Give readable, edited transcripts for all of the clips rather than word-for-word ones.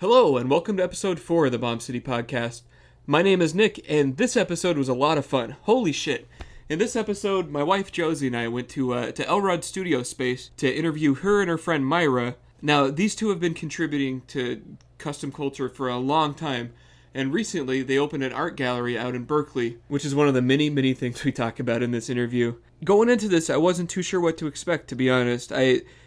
Hello, and welcome to episode 4 of the Bomb City Podcast. My name is Nick, and this episode was a lot of fun. Holy shit. In this episode, my wife Josie and I went to Elrod studio space to interview her and her friend Mayra. Now, these two have been contributing to custom culture for a long time, and recently they opened an art gallery out in Berkeley, which is one of the many things we talk about in this interview. Going into this, I wasn't too sure what to expect, to be honest.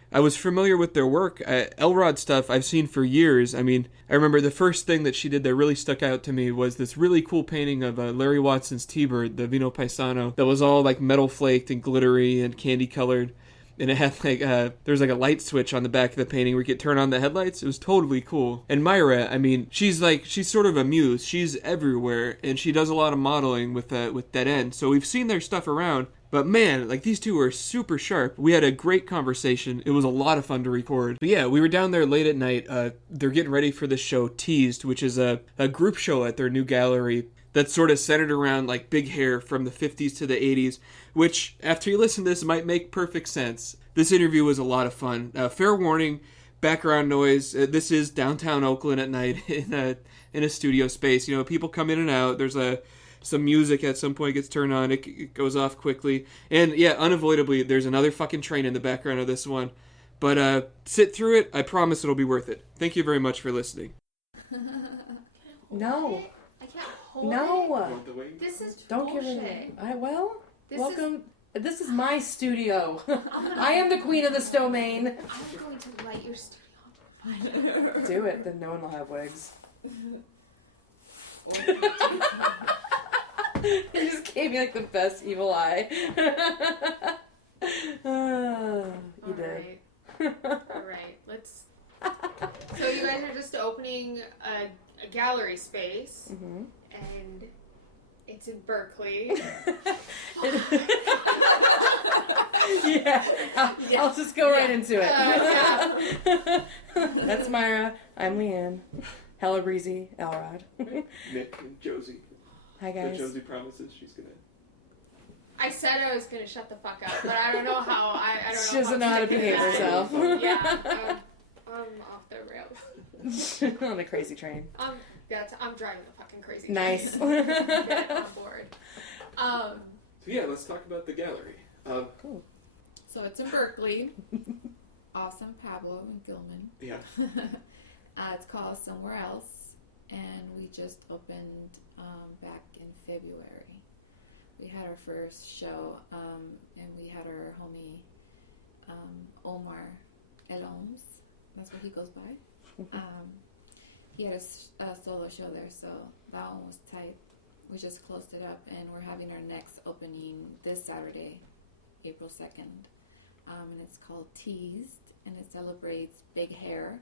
I was familiar with their work. Elrod stuff I've seen for years. I mean, I remember the first thing that she did that really stuck out to me was this really cool painting of Larry Watson's T-Bird, the Vino Paisano, that was all like metal flaked and glittery and candy colored. And it had like, there's like a light switch on the back of the painting where you could turn on the headlights. It was totally cool. And Mayra, I mean, she's sort of a muse. She's everywhere, and she does a lot of modeling with Dead End. So we've seen their stuff around. But man, like these two were super sharp. We had a great conversation. It was a lot of fun to record. But yeah, we were down there late at night. They're getting ready for this show, TEASE, which is a group show at their new gallery that's sort of centered around like big hair from the 50s to the 80s, which after you listen to this might make perfect sense. This interview was a lot of fun. Fair warning, background noise. This is downtown Oakland at night in a studio space. You know, people come in and out. There's some music at some point gets turned on. It goes off quickly. And yeah, unavoidably, there's another fucking train in the background of this one. But sit through it. I promise it'll be worth it. Thank you very much for listening. No. I can't hold No. it. This is Don't give bullshit. it. Welcome. This is my studio. I am the queen of this domain. I'm going to light your studio on fire. Do it, then no one will have wigs. You just gave me like the best evil eye. You did. Alright, let's... So you guys are just opening a gallery space, and it's in Berkeley. Yeah, I'll just go right into it. That's Mayra. I'm Leanne. Hellabreezy, Elrod. Nick and Josie. Hi guys. Josie promises she's gonna... I said I was going to shut the fuck up, but I don't know how. I don't know. She doesn't know how to behave herself. Yeah, I'm off the rails. On a crazy train. I'm driving a fucking crazy Nice. train. Get on board. So yeah, let's talk about the gallery. Cool. So it's in Berkeley. Awesome Pablo and Gilman. Yeah. It's called Somewhere Else, and we just opened back in February. We had our first show, and we had our homie Omar Eloms. That's what he goes by. He had a solo show there, so that one was tight. We just closed it up, and we're having our next opening this Saturday, April 2nd. And it's called TEASE, and it celebrates big hair.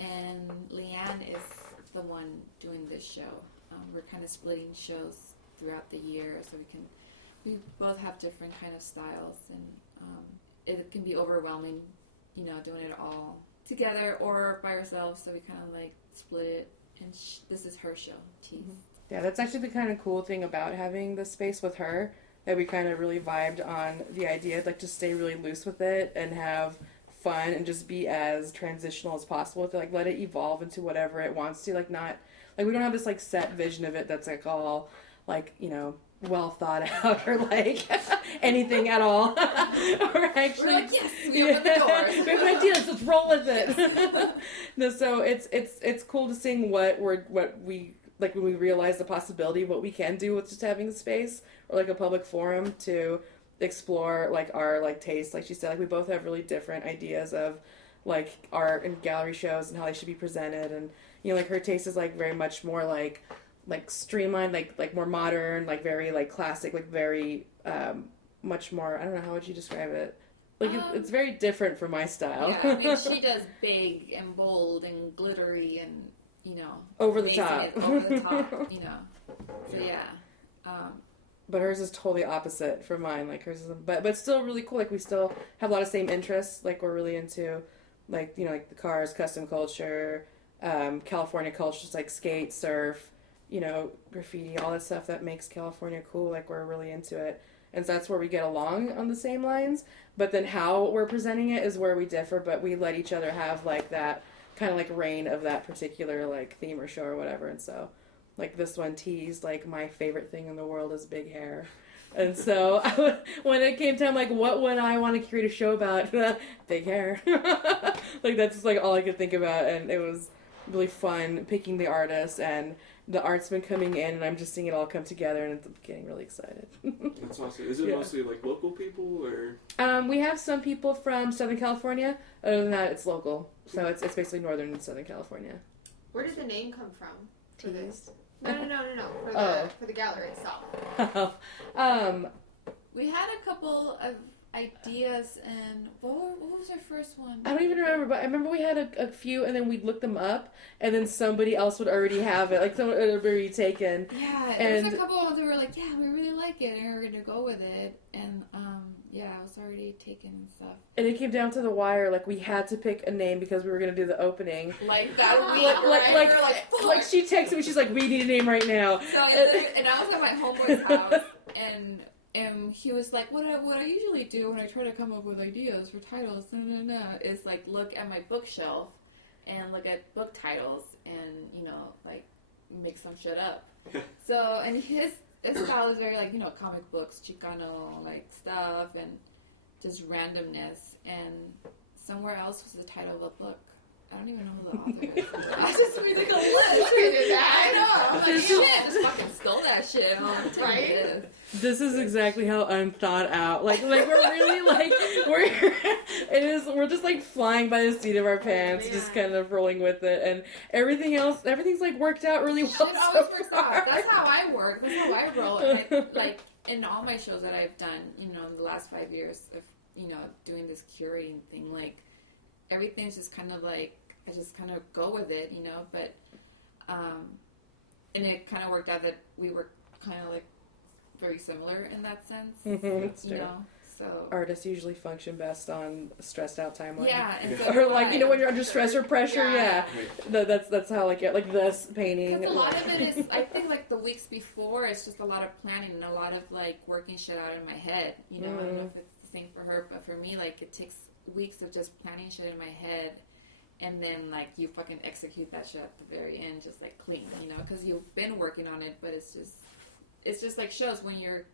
And Leanne is the one doing this show. We're kind of splitting shows throughout the year, so we both have different kind of styles, and it can be overwhelming, doing it all together or by ourselves, so we kind of like split it, and this is her show, TEASE. Yeah, that's actually the kind of cool thing about having this space with her, that we kind of really vibed on the idea, like to stay really loose with it and have fun and just be as transitional as possible to like let it evolve into whatever it wants to, like not, like we don't have this like set vision of it that's like all like, well thought out or like anything at all. Or actually, we're like, yes, we open the doors. We have an idea, let's roll with it. No, so it's cool to seeing what we like when we realize the possibility of what we can do with just having a space or like a public forum to explore like our like tastes. Like she said, like we both have really different ideas of like art and gallery shows and how they should be presented, and like her taste is like very much more like streamlined, like more modern, like very like classic, like very much more, I don't know, how would you describe it? Like it's very different from my style. Yeah, I mean, she does big and bold and glittery and over the top. Over the top, So yeah. But hers is totally opposite from mine. Like hers is, but still really cool. Like we still have a lot of same interests. Like we're really into, like like the cars, custom culture, California culture, just like skate, surf, graffiti, all that stuff that makes California cool. Like we're really into it, and so that's where we get along on the same lines. But then how we're presenting it is where we differ. But we let each other have like that kind of like reign of that particular like theme or show or whatever. And so like this one teased like my favorite thing in the world is big hair. And so when it came time, like, what would I want to create a show about? Big hair. Like, that's just, like, all I could think about. And it was really fun picking the artists. And the art's been coming in, and I'm just seeing it all come together, and it's getting really excited. That's awesome. Is it mostly, like, local people, or...? We have some people from Southern California. Other than that, it's local. So it's basically Northern and Southern California. Where did the name come from for this? TEASE? No. For the gallery itself. We had a couple of ideas, and what was our first one? I don't even remember, but I remember we had a few, and then we'd look them up, and then somebody else would already have it, like someone would already taken. Yeah, and there was a couple of ones that were like, yeah, we really like it, and we were going to go with it, and yeah, it was already taken and stuff. And it came down to the wire, like we had to pick a name because we were going to do the opening. Like that week, like she texted me, she's like, we need a name right now. So, and I was at my homeboy's house, and he was like, what I usually do when I try to come up with ideas for titles, is like look at my bookshelf and look at book titles and, you know, like make some shit up. So, and his style is very like, you know, comic books, Chicano, like stuff and just randomness. And Somewhere Else was the title of a book. I don't even know who the author is. I just read like a list. I know. I'm like, shit, I just fucking stole that shit. Right? This is exactly how unthought out. Like we're really like we're just like flying by the seat of our pants, just kind of rolling with it, and everything's like worked out really well. Shit always works out. That's how I work. That's how I roll. And like in all my shows that I've done, you know, in the last 5 years of, you know, doing this curating thing, like everything's just kind of like I just kind of go with it, you know. But and it kind of worked out that we were kind of like very similar in that sense. That's you true. know, so Artists usually function best on a stressed out timeline. yeah, and so Or like, you know, when you're under stress or pressure, Yeah. That's how like this painting. because a lot of it is, I think, like the weeks before, it's just a lot of planning and a lot of like working shit out in my head. You know, I don't know if it's the same for her, but for me, like it takes weeks of just planning shit in my head, and then like you fucking execute that shit at the very end, just like clean, you know, because you've been working on it, but it's just like shows when you're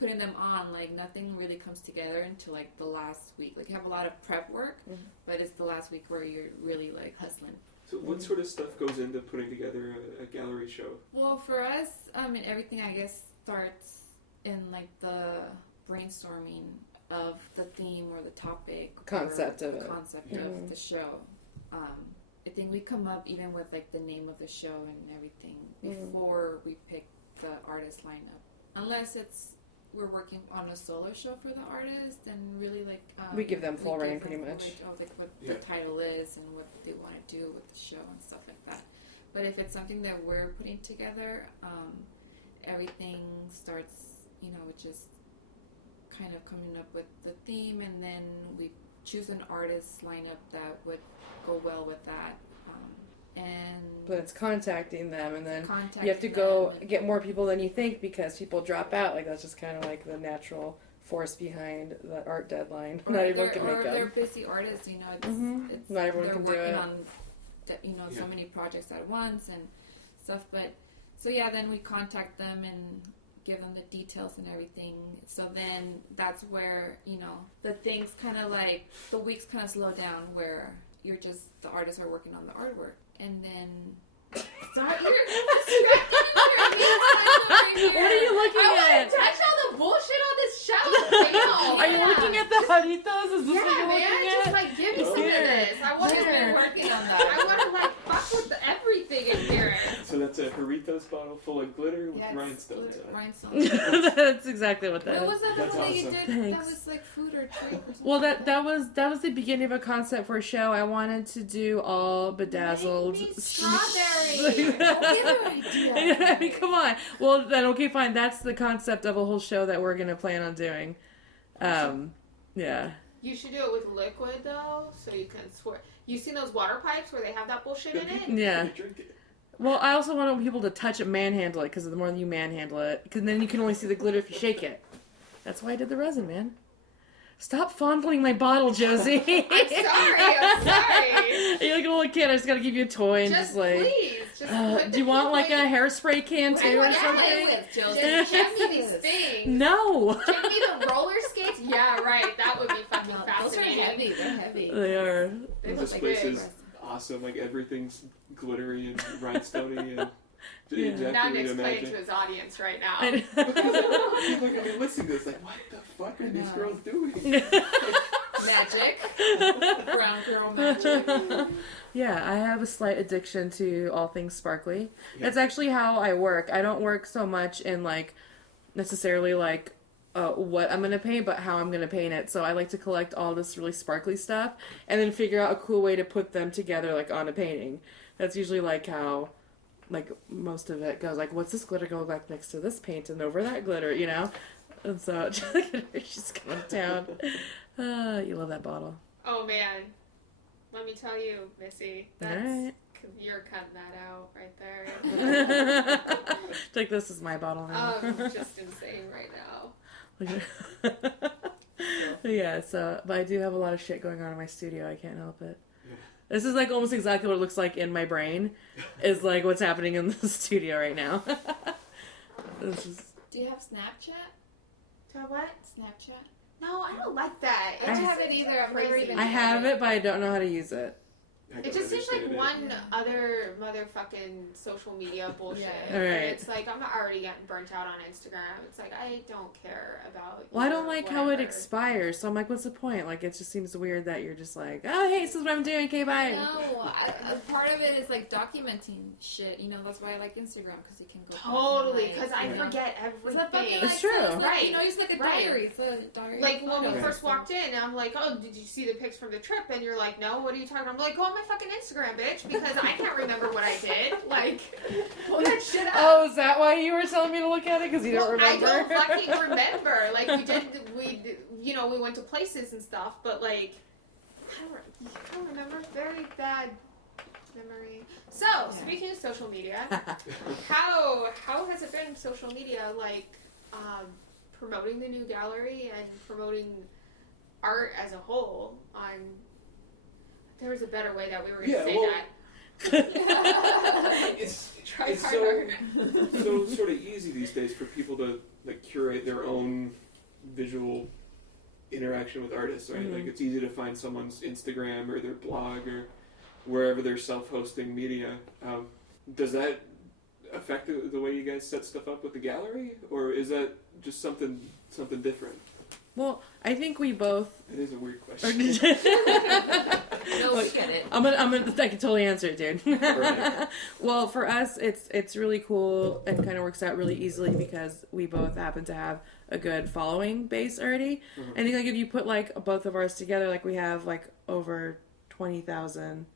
putting them on, like nothing really comes together until like the last week. Like you have a lot of prep work, but it's the last week where you're really like hustling. So what sort of stuff goes into putting together a gallery show? Well, for us, and everything I guess starts in like the brainstorming of the theme or the topic, Concept or of the it. concept of the show. I think we come up even with like the name of the show and everything before we pick the artist lineup, unless we're working on a solo show for the artist, and really like we give them full reign pretty much. Like what the title is and what they want to do with the show and stuff like that. But if it's something that we're putting together, everything starts, you know, with just kind of coming up with the theme, and then we choose an artist lineup that would go well with that. But it's contacting them, and then you contacting have to go them. get more people than you think because people drop out. Like that's just kind of like the natural force behind the art deadline. Not everyone can make they're them. busy artists, you know. It's Not everyone they're can do working it. on, you know, so many projects at once and stuff. But so yeah, then we contact them and give them the details and everything. So then that's where, you know, the things kind of like the weeks kind of slow down, where you're just the artists are working on the artwork, and then. Sorry, you're What are you looking I at? want to touch all the bullshit on this show. Are you looking at the Jaritos? Is this what you're man, looking just at? like give me some of this. I want to We're be working on I that. want to like fuck with everything in here. So that's a Jaritos bottle full of glitter with Yeah, rhinestones on it. Rhinestones. That's exactly what that What is. was that That's one that you awesome. did? Thanks. That was like food or drink or something. Well, that was the beginning of a concept for a show. I wanted to do all bedazzled. Make me strawberry. I mean, come on. Well, then okay, fine. That's the concept of a whole show that we're gonna plan on doing. Yeah. You should do it with liquid though, so you can swear. You seen those water pipes where they have that bullshit in it? Yeah. Drink it. Well, I also want people to touch it, manhandle it, because the more you manhandle it, because then you can only see the glitter if you shake it. That's why I did the resin, man. Stop fondling my bottle, Josie. I'm sorry. You're like a little kid. I just gotta give you a toy and just like. Please. Just Do you want like a hairspray can too or Yeah, something? Just give me these things. No. Give me the roller skates. Yeah, right. That would be fucking fascinating. Those are heavy. They're heavy. They are. They This look place big. is awesome. Like everything's glittery and rhinestoney and Yeah. exactly Now what Nick's you playing imagine. to his audience right now. I People are gonna be listening to this like, what the fuck are these girls doing? Magic. Brown girl magic. Yeah, I have a slight addiction to all things sparkly. Yeah. That's actually how I work. I don't work so much in like necessarily like what I'm gonna paint, but how I'm gonna paint it. So I like to collect all this really sparkly stuff and then figure out a cool way to put them together like on a painting. That's usually like how like most of it goes. Like, what's this glitter gonna look like next to this paint and over that glitter, you know? And so look at her, she's coming down. You love that bottle. Oh man, let me tell you, Missy, that's Alright. you're cutting that out right there. Like, this is my bottle now. Just insane right now. Yeah, so, but I do have a lot of shit going on in my studio. I can't help it. This is like almost exactly what it looks like in my brain, is like what's happening in the studio right now. This is... Do you have Snapchat? So what? Snapchat? No, I don't like that. I don't have it either. I've never even. I have it, but I don't know how to use it. It just seems like one other motherfucking social media bullshit. Yeah. Right. And it's like I'm already getting burnt out on Instagram. It's like I don't care about. Well, I don't your like how it whatever. expires, so I'm like, what's the point? Like, it just seems weird that you're just like, oh, hey, this is what I'm doing, okay, bye. No, part of it is like documenting shit. You know, that's why I like Instagram because you can go. Totally, because I Yeah. forget It's a fucking, everything. It's true. It's like, Right. You know, it's like a Right. diary. It's a diary. Like when we photos. first walked in, I'm like, "Oh, did you see the pics from the trip?" And you're like, "No, what are you talking about?" I'm like, "Go on my fucking Instagram, bitch, because I can't remember what I did." Like, pull that shit up. Oh, is that why you were telling me to look at it? Because you don't remember? I don't fucking remember. Like we went to places and stuff, but like, I don't remember. Very bad memory. So, speaking of social media, how has it been social media, like, promoting the new gallery and promoting art as a whole on... There was a better way that we were going to say that. It's Try so harder. so sort of easy these days for people to like curate their own visual interaction with artists, right? Mm-hmm. Like it's easy to find someone's Instagram or their blog or wherever they're self-hosting media. Does that affect the way you guys set stuff up with the gallery, or is that just something different? Well, I think we both... It is a weird question. No, we get it. I can totally answer it, dude. Right. Well, for us, it's really cool and kind of works out really easily because we both happen to have a good following base already. Mhm. I think like if you put like both of ours together, like we have like over 20,000,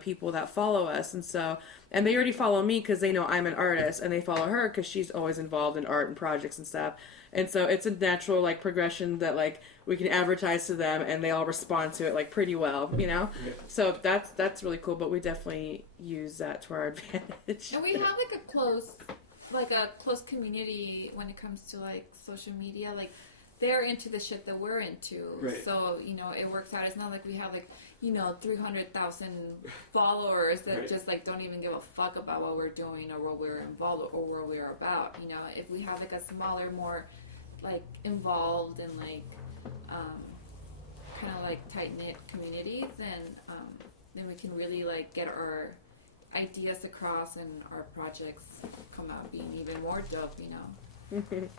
people that follow us, and they already follow me because they know I'm an artist, and they follow her because she's always involved in art and projects and stuff. And so it's a natural like progression that like we can advertise to them and they all respond to it like pretty well, Yeah. So that's really cool, but we definitely use that to our advantage. And we have like a close community when it comes to like social media. Like they're into the shit that we're into. Right. So, it works out. It's not like we have like, 300,000 followers that Right. just like don't even give a fuck about what we're doing or what we're involved or what we're about. If we have like a smaller, more like involved and like kind of like tight knit community, then we can really like get our ideas across and our projects come out being even more dope.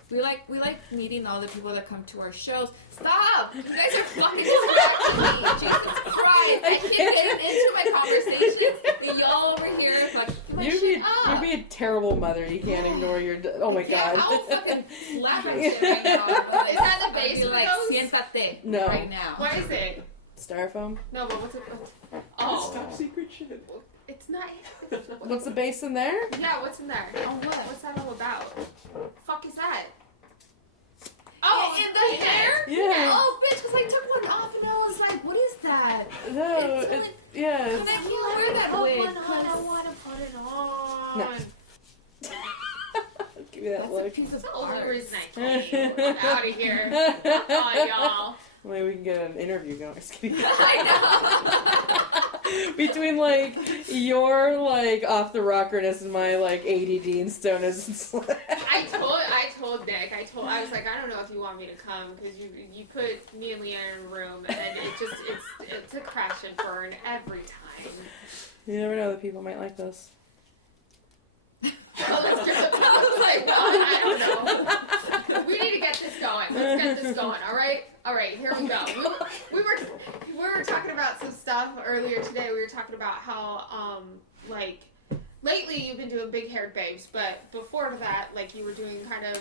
We like meeting all the people that come to our shows. Stop! You guys are fucking distracting me. Jesus Christ! I can't get into my conversations. And y'all over here fucking my shit up. You'd be a terrible mother. You can't ignore your... Oh my Yeah, god. I'll fucking slap that shit right now. Is that the base Be of like, those? siéntate No. right now. What is it? Styrofoam? No, but what's it? It's Oh, top secret shit. it's not. What's the base in there? Yeah, what's in there? Oh, what? What's that all about? Fuck is that? Oh, in the hair? Yeah. Oh, bitch, because I took one off and I was like, what is that? No, It's it, like- yeah. Because I can't wear that wig. I don't want to put it on. No. that That's a look. piece of That's the only art. reason I told you. I'm out of here. Oh, y'all. Maybe we can get an interview going. Just kidding. I Between like your like off the rockerness and my like ADD and stoners. know. I told Nick. I was like, I don't know if you want me to come because you put me and Leanne in a room and it's a crash and burn every time. You never know, the people might like this. Well, let's get the like, well, I don't know. We need to get this going. Let's get this going. All right. Here we go. We were talking about some stuff earlier today. We were talking about how like lately you've been doing big haired babes, but before that, like you were doing kind of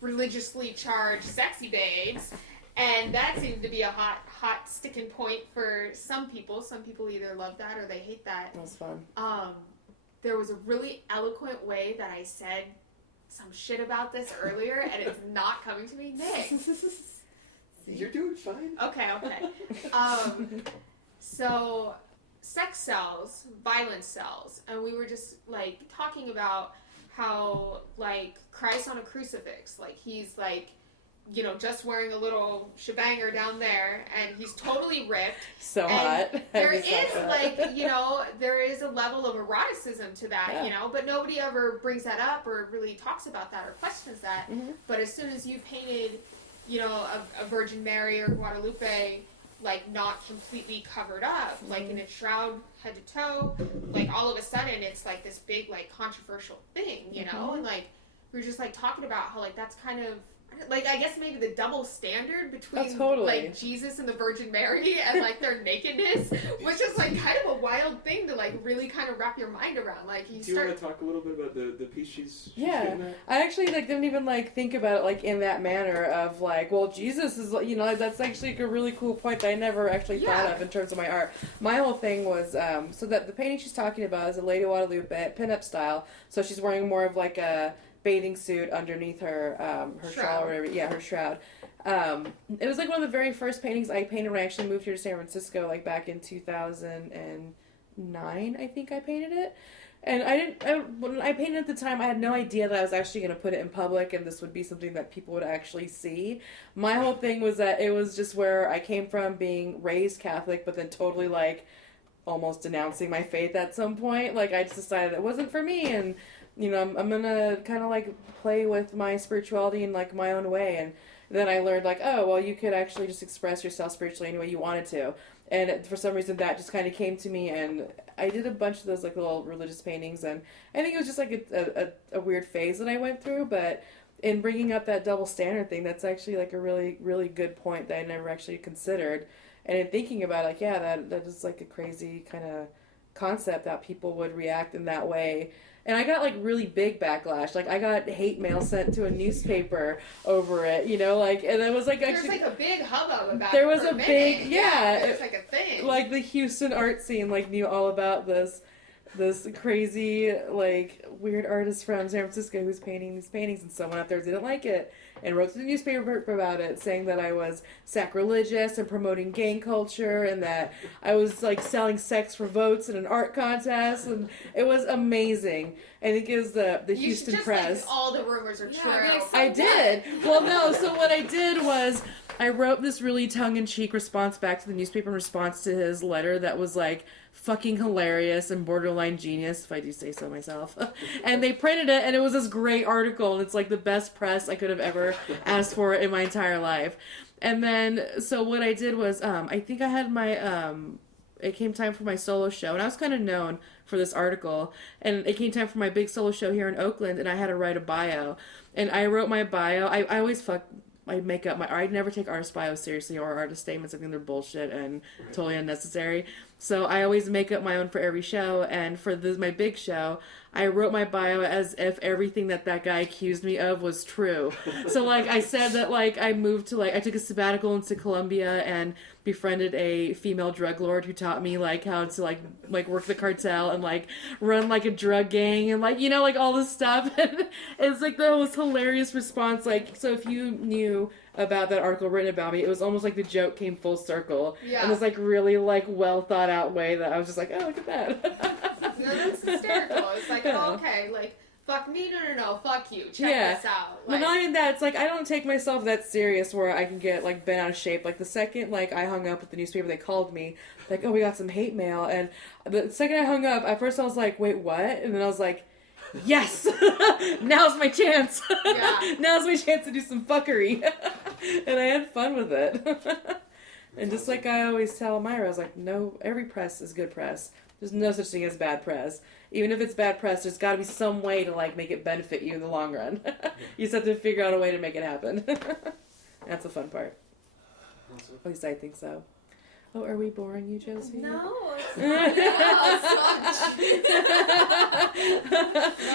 religiously charged sexy babes. And that seemed to be a hot sticking point for some people. Some people either love that or they hate that. That was fun. There was a really eloquent way that I said some shit about this earlier, and it's not coming to me. Nick. You're doing fine. Okay. So, sex sells, violence sells, and we were just like talking about how like Christ on a crucifix, like he's like, you know, just wearing a little shebanger down there, and he's totally ripped. So and hot. There is like, you know, there is a level of eroticism to that, Yeah. you know, but nobody ever brings that up or really talks about that or questions that. Mm-hmm. But as soon as you painted, you know, a Virgin Mary or Guadalupe, like not completely covered up, like in a shroud head to toe, like all of a sudden it's like this big like controversial thing, you know, and like we were just like talking about how like that's kind of like I guess maybe the double standard between like Jesus and the Virgin Mary and like their nakedness, which is like kind of a wild thing to like really kind of wrap your mind around. Like Do you want to talk a little bit about the piece she's Yeah, I actually like didn't even like think about it like in that manner of like, well, Jesus is, you know, that's actually like, a really cool point that I never actually thought of in terms of my art. My whole thing was so that the painting she's talking about is a Lady Guadalupe pinup style, so she's wearing more of like a bathing suit underneath her her shawl or whatever. Yeah, her shroud. It was like one of the very first paintings I painted when I actually moved here to San Francisco, like back in 2009, I think I painted it. And when I painted at the time, I had no idea that I was actually going to put it in public and this would be something that people would actually see. My whole thing was that it was just where I came from, being raised Catholic, but then totally like almost denouncing my faith at some point. Like I just decided it wasn't for me, and you know, I'm gonna kind of like play with my spirituality in like my own way. And then I learned like, oh, well, you could actually just express yourself spiritually any way you wanted to. And for some reason that just kind of came to me, and I did a bunch of those like little religious paintings, and I think it was just like a weird phase that I went through. But in bringing up that double standard thing, that's actually like a really, really good point that I never actually considered. And in thinking about it, like, yeah, that is like a crazy kind of concept that people would react in that way. And I got like really big backlash. Like I got hate mail sent to a newspaper over it, you know, like, and it was like actually there's like a big hubbub about there was it. a big it's like a thing. Like the Houston art scene like knew all about this crazy like weird artist from San Francisco who's painting these paintings, and someone out there didn't like it and wrote to the newspaper about it, saying that I was sacrilegious and promoting gang culture, and that I was like selling sex for votes in an art contest, and it was amazing. I think it was the Houston just Press. Like, all the rumors are true. I did. Well, no. So what I did was I wrote this really tongue-in-cheek response back to the newspaper in response to his letter that was like fucking hilarious and borderline genius, if I do say so myself. And they printed it, and it was this great article, and it's like the best press I could have ever asked for in my entire life. And then, so what I did was, I think I had my, it came time for my solo show, and I was kind of known for this article, and it came time for my big solo show here in Oakland, and I had to write a bio. And I wrote my bio. I always I make up I never take artist bios seriously or artist statements. I think they're bullshit and totally unnecessary. So I always make up my own for every show, and for my big show, I wrote my bio as if everything that guy accused me of was true. So like I said that like I moved to I took a sabbatical into Colombia and befriended a female drug lord who taught me like how to like work the cartel and like run like a drug gang and like, you know, like all this stuff. And it's like the most hilarious response. Like, so if you knew about that article written about me, it was almost like the joke came full circle. Yeah. And it was like really like well thought out way that I was just like, oh, look at that. No, that's hysterical. It's like, oh, okay, like fuck me, no, fuck you. Check this out. Well, not even that. It's like, I don't take myself that serious where I can get, like, bent out of shape. Like, the second, like, I hung up with the newspaper, they called me, like, oh, we got some hate mail. And the second I hung up, at first I was like, wait, what? And then I was like, yes! Now's my chance! Now's my chance to do some fuckery. And I had fun with it. And just like I always tell Mayra, I was like, no, every press is good press. There's no such thing as bad press. Even if it's bad press, there's got to be some way to, like, make it benefit you in the long run. You just have to figure out a way to make it happen. That's the fun part. At least I think so. Oh, are we boring you, Josie? No.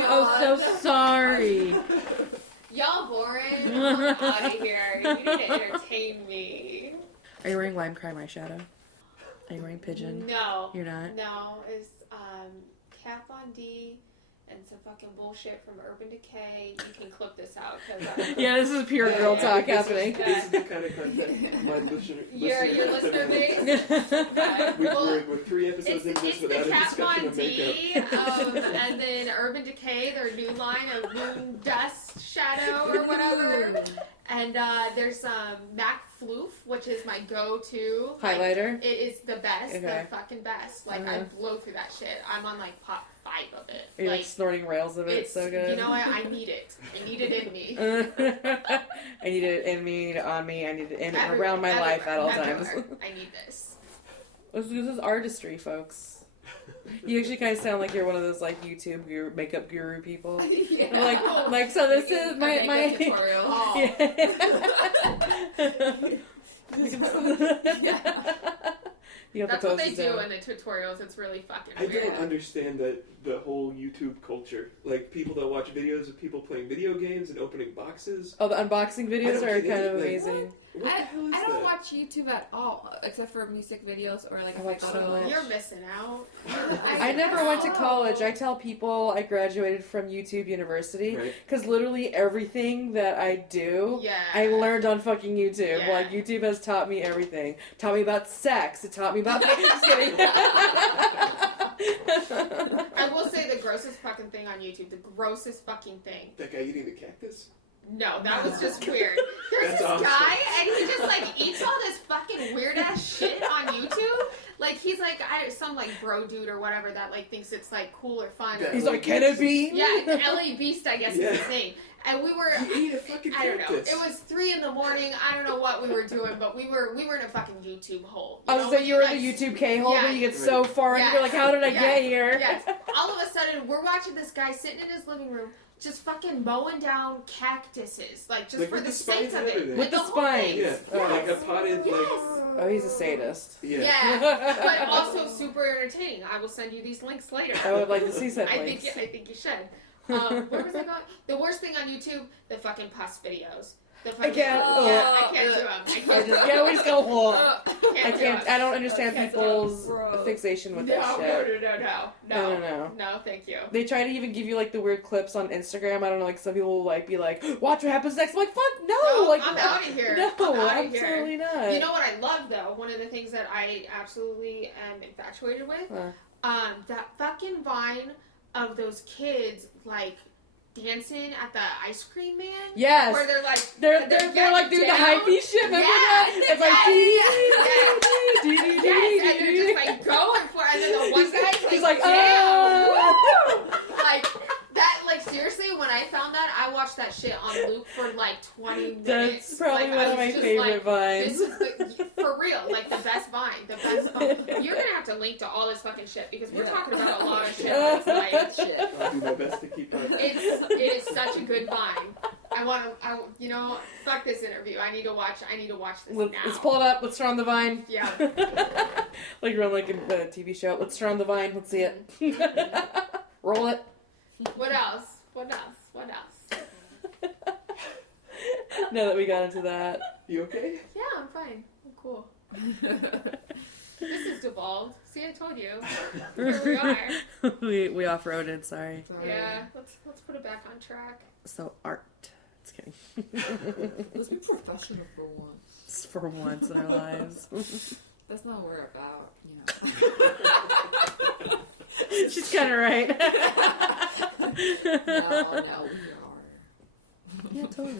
Oh, so sorry. Y'all boring? I'm out of here. You need to entertain me. Are you wearing lime crime eyeshadow? Are you wearing pigeon? No. You're not? No. It's Kat Von D and some fucking bullshit from Urban Decay. You can clip this out. Cause Yeah, this is pure girl talk happening. This is the kind of content my listener your listener base? We're 3 episodes into this without a discussion of makeup. And then Urban Decay, their new line of Moon Dust Shadow or whatever. And there's MAC Floof, which is my go-to. Highlighter? Like, it is the best, Okay. the fucking best. Like, I blow through that shit. I'm on, like, pop 5 of it. Are you, like, snorting rails of it? It's so good. You know what? I need it. I need it in me. I need it in me, I need it on me, I need it in Everywhere, around my life at all everywhere. times. I need this. This is artistry, folks. You actually kind of sound like you're one of those, like, YouTube makeup guru people. Yeah. Like, so this is my tutorial. You have That's to what post they it do down. in the tutorials. It's really fucking I weird. don't understand the whole YouTube culture. Like, people that watch videos of people playing video games and opening boxes. Oh, the unboxing videos don't are get kind of it, like, amazing. What the hell is I don't that? watch YouTube at all, except for music videos or like I watch so much. You're missing out. I never went to college. I tell people I graduated from YouTube University because literally everything that I do, I learned on fucking YouTube. Yeah. Like, YouTube has taught me everything. Taught me about sex. It taught me about... Just kidding. I will say the grossest fucking thing on YouTube. The grossest fucking thing. That guy eating the cactus? No, that was just weird. There's That's this awesome. guy, and he just, like, eats all this fucking weird-ass shit on YouTube. Like, he's, like, some, like, bro dude or whatever that, like, thinks it's, like, cool or fun. He's like, can it be? Yeah, the LA Beast, I guess, is his name. And we were... You eat a fucking I don't know. cactus. It was 3 a.m. I don't know what we were doing, but we were in a fucking YouTube hole. I was saying you were in the YouTube K-hole, but you get so far and you're like, how did I get here? Yes. All of a sudden, we're watching this guy sitting in his living room just fucking mowing down cactuses. Like, just Like, for with the the sake spines of and it. everything. With the whole spines. thing. Yeah, like a potted, Yes. Oh, he's a sadist. Yeah, but also super entertaining. I will send you these links later. I would like to see said I links. think you should. Where was I going? The worst thing on YouTube, the fucking pus videos. I can't. I can't do them. I can't do them. Yeah, we just go. I I can't. I don't understand can't do people's Gross. fixation with that shit. No, thank you. They try to even give you like the weird clips on Instagram. I don't know. Like some people will like be like, "Watch what happens next." I'm like, "Fuck no!" Like I'm out of here. No, I'm outta here. absolutely not. You know what I love though? One of the things that I absolutely am infatuated with, that fucking Vine of those kids like dancing at the ice cream man. Yes. Where they're like they're like doing the hypey shit. Remember that? It's like yes, and they're just like going for it, and then the one guy's like, he's like, oh, like that. Like seriously, when I found that, I watched that shit on loop for like 20 minutes. That's probably like, one of my favorite vines. This is for real, like the best vine, the best vine. You're gonna have to link to all this fucking shit because we're talking about a lot of shit. That's like shit. I'll do my best to keep up. It is such a good vine. Fuck this interview. I need to watch this now. Let's pull it up. Let's turn on the Vine. Yeah. Like run like a TV show. Let's turn on the Vine. Let's see it. Roll it. What else? Now that we got into that. You okay? Yeah, I'm fine. I'm cool. This is devolved. See, I told you. Here we are. we off-roaded, sorry. Yeah, let's put it back on track. So art. Just kidding. Let's be professional for once. Just for once in our lives. That's not what we're about, you know. She's kind of right. No, we are. Yeah, totally.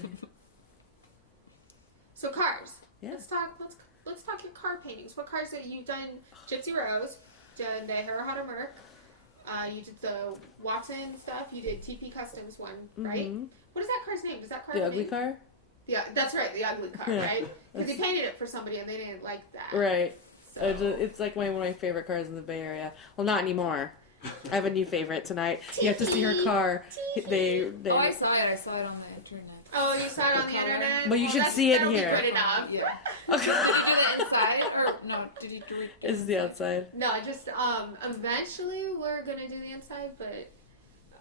So cars. Yeah. Let's talk your car paintings. What cars that you've done? Gypsy Rose, done the Harahata Merc. You did the Watson stuff. You did TP Customs one, right? Mm-hmm. What is that car's name? Does that car The have a ugly name? car? Yeah, that's right. The ugly car, Yeah. right? Because they painted it for somebody and they didn't like that. Right. So. It's like one of my favorite cars in the Bay Area. Well, not anymore. I have a new favorite tonight. You have to see her car. They Oh, I saw it. I saw it on the internet. Oh, you saw it on the internet? But you should see it that'll here. Be good enough. Yeah. Did you do the inside or no? Did you do it? This is the outside. No, just eventually we're gonna do the inside, but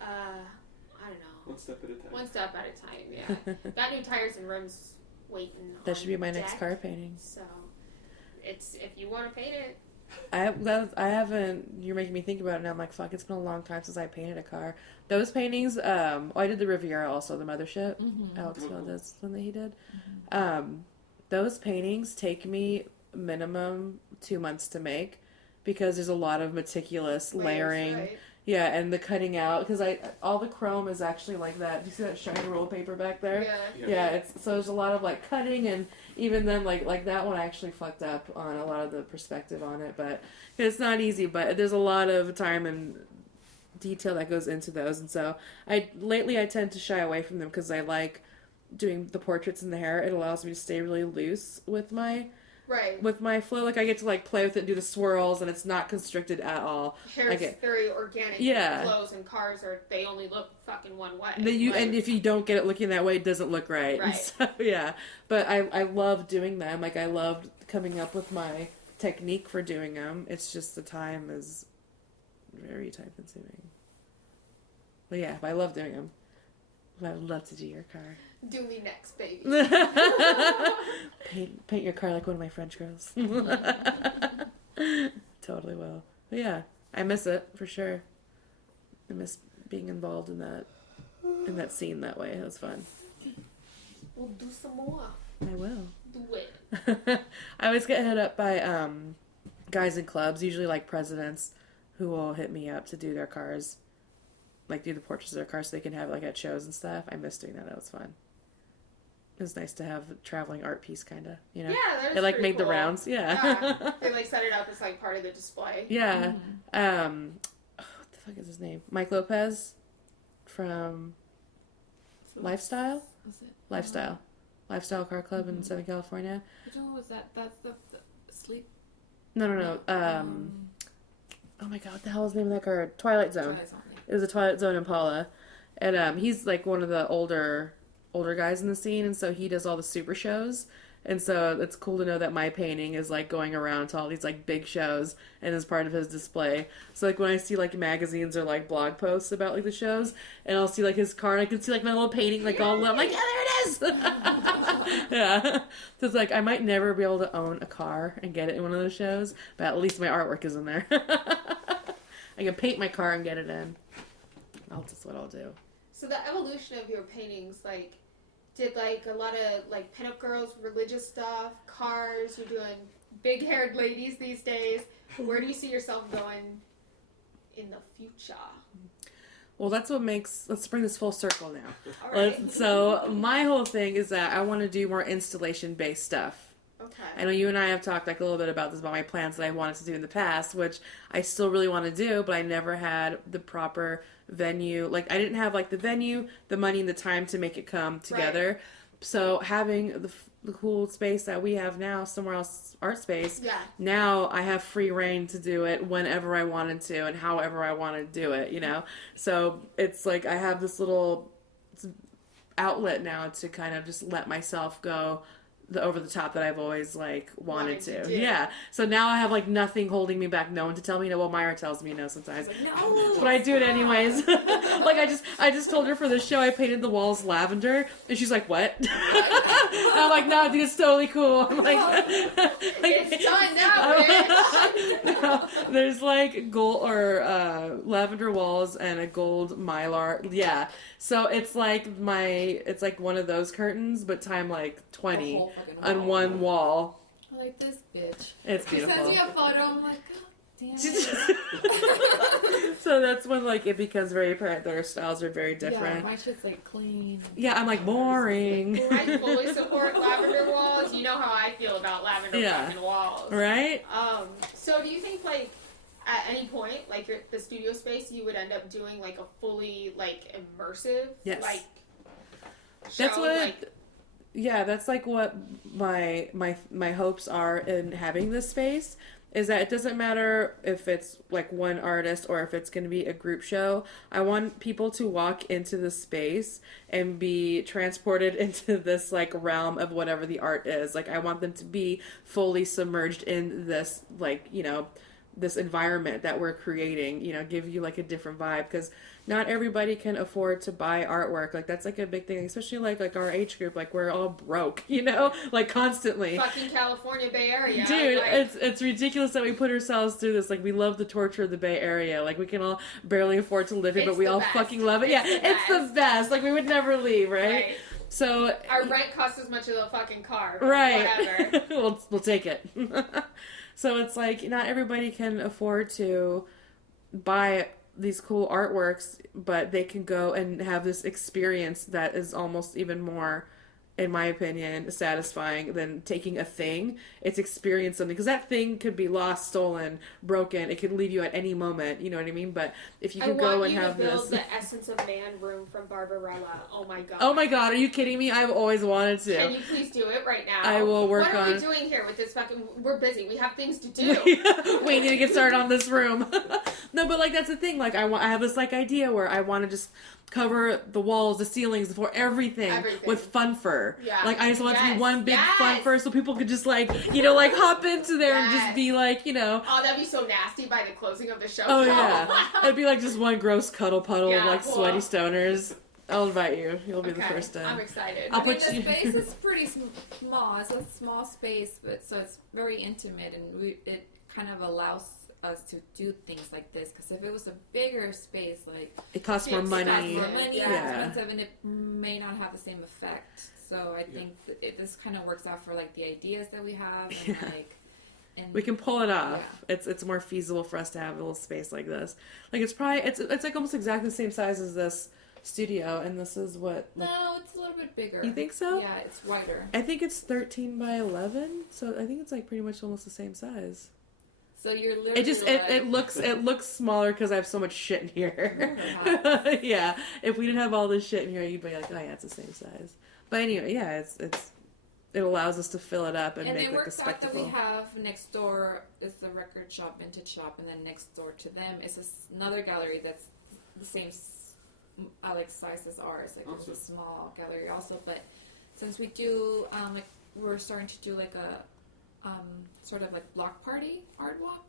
I don't know. One step at a time. One step at a time. Yeah. Got new tires and rims waiting. That should be my deck, next car painting. So it's if you want to paint it. I haven't. You're making me think about it now. I'm like, fuck. It's been a long time since I painted a car. Those paintings. I did the Riviera also, the Mothership. Alex Valdez one that he did. Those paintings take me minimum 2 months to make because there's a lot of meticulous layering. Right. Yeah, and the cutting out because all the chrome is actually like that. Do you see that shiny roll of paper back there? Yeah. Yeah, it's so there's a lot of like cutting and even then like that one I actually fucked up on a lot of the perspective on it, but it's not easy. But there's a lot of time and detail that goes into those, and so lately I tend to shy away from them because I like doing the portraits and the hair. It allows me to stay really loose with my flow. Like I get to like play with it and do the swirls, and it's not constricted at all. Hair's very organic. Yeah. Clothes and cars they only look fucking one way. And if you don't get it looking that way, it doesn't look right. Right. So, yeah. But I love doing them. Like I loved coming up with my technique for doing them. It's just the time is very time consuming. But yeah, I love doing them. I would love to do your car. Do me next, baby. paint your car like one of my French girls. Totally will. But yeah, I miss it for sure. I miss being involved in that scene that way. It was fun. We'll do some more. I will. Do it. I always get hit up by guys in clubs, usually like presidents, who will hit me up to do their cars, like do the portraits of their cars so they can have like at shows and stuff. I miss doing that. That was fun. It was nice to have a traveling art piece, kind of, you know? Yeah, that was it like pretty made cool. the rounds. Yeah. They like set it up as like part of the display. Yeah. What the fuck is his name? Mike Lopez from Lifestyle? Was it? Lifestyle Car Club in Southern California. Which one was that? That's the sleep. No. Oh my god, what the hell is the name of that car? Twilight Zone. It was a Twilight Zone Impala. And he's like one of the older guys in the scene, and so he does all the super shows. And so it's cool to know that my painting is like going around to all these like big shows and is part of his display. So like when I see like magazines or like blog posts about like the shows, and I'll see like his car and I can see like my little painting like all I'm like, yeah, there it is. Yeah. So it's like I might never be able to own a car and get it in one of those shows, but at least my artwork is in there. I can paint my car and get it in. That's what I'll do. So the evolution of your paintings, like, did like a lot of like pinup girls, religious stuff, cars. You're doing big-haired ladies these days. Where do you see yourself going in the future? Well, that's what makes. Let's bring this full circle now. All right. So my whole thing is that I want to do more installation-based stuff. Okay. I know you and I have talked like a little bit about this, about my plans that I wanted to do in the past, which I still really want to do, but I never had the proper venue. Like I didn't have like the venue, the money, and the time to make it come together. Right. So having the cool space that we have now, Somewhere Else Art Space, now I have free reign to do it whenever I wanted to and however I wanted to do it, you know? So it's like I have this little outlet now to kind of just let myself go the over the top that I've always like wanted to. Yeah. So now I have like nothing holding me back. No one to tell me no. Well, Mayra tells me no sometimes. Like, no, but I do it anyways. Like I just told her for this show I painted the walls lavender, and she's like, "What?" And I'm like, "No, dude, it's totally cool." I'm like, it's done now, bitch. No, there's like gold or lavender walls and a gold mylar. Yeah. So it's like it's like one of those curtains, but time like 20 on one wall. I like this bitch. It's beautiful. She sends me a photo. I'm like, God damn. So So that's when like it becomes very apparent that our styles are very Yeah, different. my shit's like clean. Yeah, I'm like boring. I fully support lavender walls. You know how I feel about lavender fucking walls. Right? So do you think like at any point, like the studio space, you would end up doing like a fully like immersive like show? That's what like, that's like what my hopes are in having this space, is that it doesn't matter if it's like one artist or if it's going to be a group show. I want people to walk into the space and be transported into this like realm of whatever the art is. Like I want them to be fully submerged in this, like, you know, this environment that we're creating, you know, give you like a different vibe, because not everybody can afford to buy artwork. Like that's like a big thing, especially like our age group. Like we're all broke, you know, like constantly. fucking California Bay Area, dude. like, It's ridiculous that we put ourselves through this. Like we love the torture of the Bay Area. Like we can all barely afford to live here, but we all fucking love it. It's the best. Like we would never leave, right? So our rent costs as much as a fucking car, right? Whatever. we'll take it. So it's like not everybody can afford to buy these cool artworks, but they can go and have this experience that is almost even more, in my opinion, satisfying than taking a thing. It's experience something, because that thing could be lost, stolen, broken. It could leave you at any moment. You know what I mean? But if you could go and have this, I want you to build the Essence of Man room from Barbarella. Oh my god. Oh my god, are you kidding me? I've always wanted to. Can you please do it right now? I will work on. What are we doing here with this fucking? We're busy. We have things to do. We need to get started on this room. No, but like that's the thing. Like I have this like idea where I want to just cover the walls, the ceilings, the floor, everything with fun fur. Yeah. Like I just want it to be one big fun fur, so people could just like, you know, like hop into there and just be like, you know. Oh, that'd be so nasty by the closing of the show. Oh yeah, it'd be like just one gross cuddle puddle of like cool. sweaty stoners. I'll invite you. You'll be the Okay, first time. I'm excited. I'll I mean, put the you. space is pretty small. It's a small space, but so it's very intimate, and it kind of allows us to do things like this. Because if it was a bigger space, like It costs more money. it's Yeah. expensive, and it may not have the same effect. So I think this kind of works out for like the ideas that we have, and like. And We can pull it off. Yeah. It's more feasible for us to have a little space like this. Like it's probably it's like almost exactly the same size as this studio, and this is what. Like, no, it's a little bit bigger. You think so? Yeah, it's wider. I think it's 13 by 11, so I think it's like pretty much almost the same size. So you're literally. It just it looks smaller because I have so much shit in here. Yeah, if we didn't have all this shit in here, you'd be like, oh yeah, it's the same size. But anyway, yeah, it allows us to fill it up and make like a spectacle. And it works out that we have next door is the record shop, vintage shop, and then next door to them is another gallery that's the same like size as ours. Like it's a small gallery also, but since we do like we're starting to do like a sort of like block party art walk.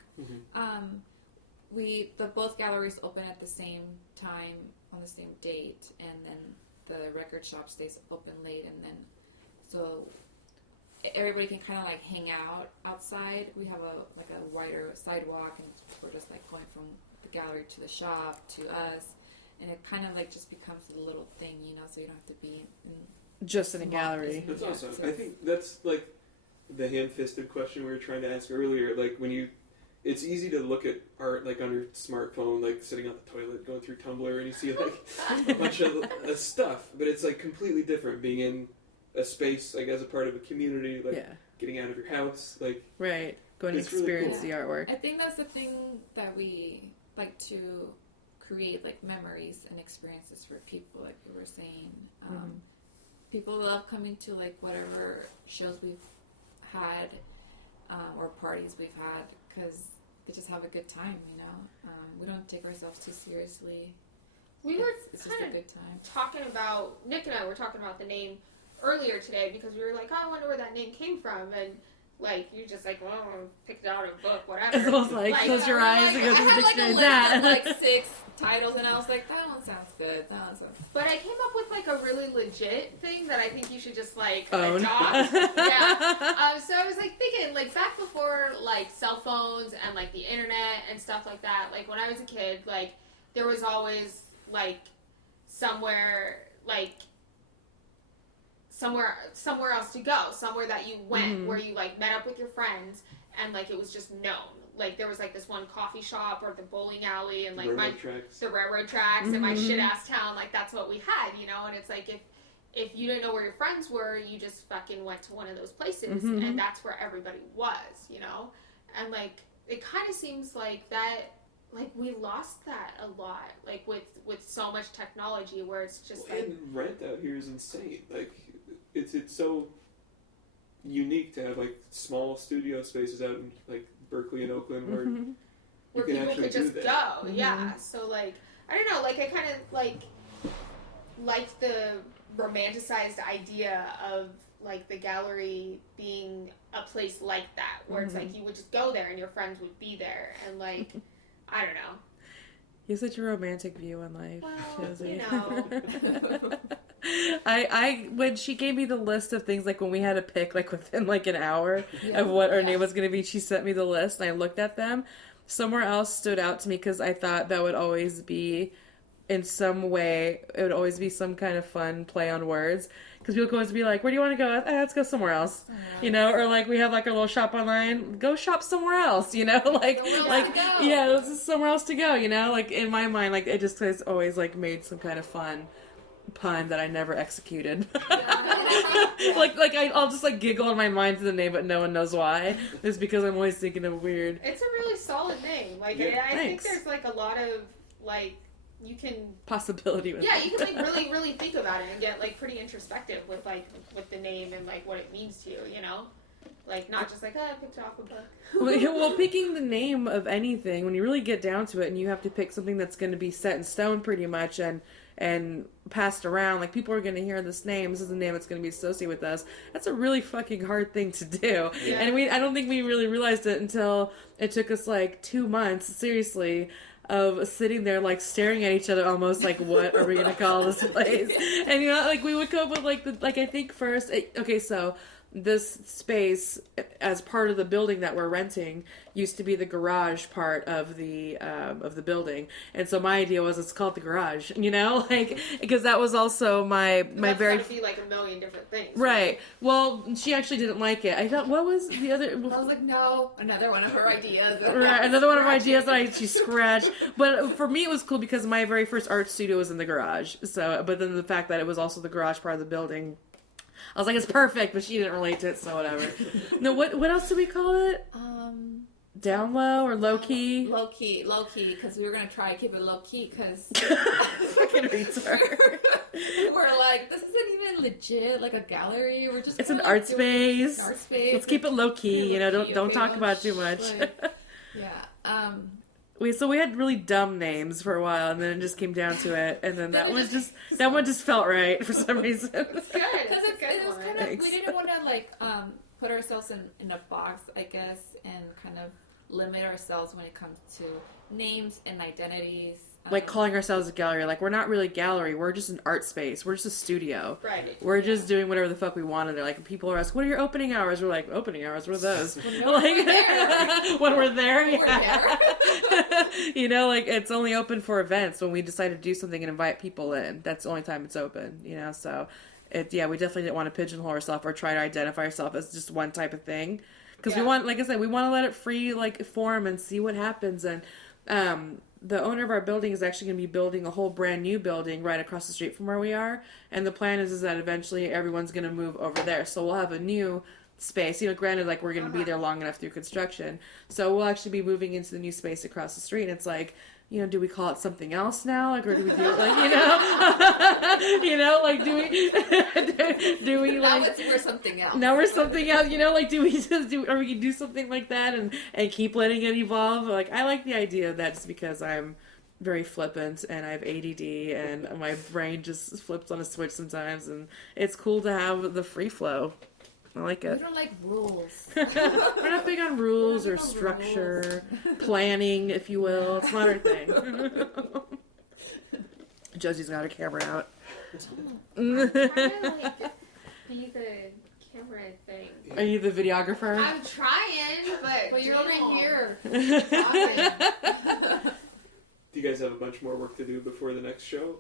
Both galleries open at the same time on the same date, and then the record shop stays open late, and then so everybody can kind of like hang out outside. We have a wider sidewalk, and we're just like going from the gallery to the shop to us, and it kind of like just becomes a little thing, you know. So you don't have to be just in a gallery. That's awesome. I think that's like the ham-fisted question we were trying to ask earlier. Like it's easy to look at art like on your smartphone, like sitting on the toilet, going through Tumblr, and you see like a bunch of stuff. But it's like completely different being in a space, like as a part of a community, like getting out of your house, like right, going to experience really the artwork. I think that's the thing that we like to create, like memories and experiences for people. Like we were saying, people love coming to like whatever shows we've had or parties we've had because they just have a good time, you know. We don't take ourselves too seriously. It's just a good time. Talking about, Nick and I were talking about the name earlier today because we were like, oh, I wonder where that name came from, and like you just like, well, picked it out of a book, whatever. It's almost like close your eyes and go through the dictionary. That like 6 titles, and I was like, that one sounds good. But I came up with like a really legit thing that I think you should just like own. adopt. Yeah. So I was like thinking, like back before like cell phones and like the internet and stuff like that. Like when I was a kid, like there was always like somewhere else to go, somewhere that you went where you like met up with your friends, and like it was just known. like there was like this one coffee shop or the bowling alley and like Railroad tracks. the railroad tracks and my shit ass town, like that's what we had, you know. And it's like if you didn't know where your friends were, you just fucking went to one of those places, and that's where everybody was, you know. And like it kind of seems like that, like we lost that a lot, like with so much technology, where it's just like, and rent out here is insane. Like it's so unique to have like small studio spaces out in like Berkeley and Oakland where where you can people actually could just do go. that. Yeah. So like I don't know, like I kind of like the romanticized idea of like the gallery being a place like that, where it's like you would just go there and your friends would be there, and like I don't know. You have such a romantic view on life, Well, Josie. you know. I when she gave me the list of things, like when we had to pick like within like an hour of what our name was going to be, she sent me the list and I looked at them. Somewhere else stood out to me because I thought that would always be, in some way, it would always be some kind of fun play on words. Because people always be like, where do you want to go? Let's go somewhere else. You know, or like we have like a little shop online, go shop somewhere else, you know? Like, yeah, this is somewhere else to go, you know? Like in my mind, like it just has always like made some kind of fun pun that I never executed. like I'll just like giggle in my mind to the name, but no one knows why. It's because I'm always thinking of weird. It's a really solid name. Like I think there's like a lot of like you can possibility with it. you can like really really think about it and get like pretty introspective with the name and like what it means to you, you know. Like, not just like, I picked it off a book. Well, picking the name of anything, when you really get down to it and you have to pick something that's going to be set in stone pretty much and passed around, like people are going to hear this name, this is the name that's going to be associated with us, that's a really fucking hard thing to do. Yeah. And I don't think we really realized it until it took us like 2 months, seriously, of sitting there like staring at each other almost like, what are we going to call this place? And you know, like we would come up with like I think first, okay, so this space as part of the building that we're renting used to be the garage part of the building, and so my idea was it's called the garage, you know, like because that was also my very gotta be like a million different things, right? Well, she actually didn't like it. I thought, what was the other? I was like, no, another one of her ideas. Right, another one of her ideas that she scratched. But for me, it was cool because my very first art studio was in the garage. So, but then the fact that it was also the garage part of the building, I was like, it's perfect, but she didn't relate to it, so whatever. No, what else do we call it? Down low or low key? Low key, because we were going to try to keep it low key, because fucking retard. We're like, this isn't even legit, like a gallery. We're just it's an art space. Art space. Let's keep it low key, you know, don't talk about it too much. Like, yeah. So we had really dumb names for a while, and then it just came down to it, and then that one just felt right for some reason. It's good. Because it was kind of, we didn't want to like put ourselves in a box, I guess, and kind of limit ourselves when it comes to names and identities. Like calling ourselves a gallery. Like, we're not really a gallery. We're just an art space. We're just a studio. Right. We're just doing whatever the fuck we want in there. Like, people are asking, what are your opening hours? We're like, opening hours? What are those? When we're there, yeah. You know, like, it's only open for events when we decide to do something and invite people in. That's the only time it's open, you know? So, we definitely didn't want to pigeonhole ourselves or try to identify ourselves as just one type of thing. Because we want, like I said, we want to let it free, like, form and see what happens. And, the owner of our building is actually going to be building a whole brand new building right across the street from where we are. And the plan is that eventually everyone's going to move over there. So we'll have a new space. You know, granted, like, we're going to be there long enough through construction. So we'll actually be moving into the new space across the street. And it's like, you know, do we call it something else now? Like, or do we do it like, you know, you know, like, do we like, now we're something else. Now we're something else, you know, like, are we do something like that and keep letting it evolve? Like, I like the idea of that just because I'm very flippant and I have ADD and my brain just flips on a switch sometimes, and it's cool to have the free flow. I like it. We don't like rules. We're not big on rules or structure, planning, if you will. It's not our thing. Josie's got her camera out. I'm trying to, like, be the camera thing. Are you the videographer? I'm trying, but you're over here. Do you guys have a bunch more work to do before the next show?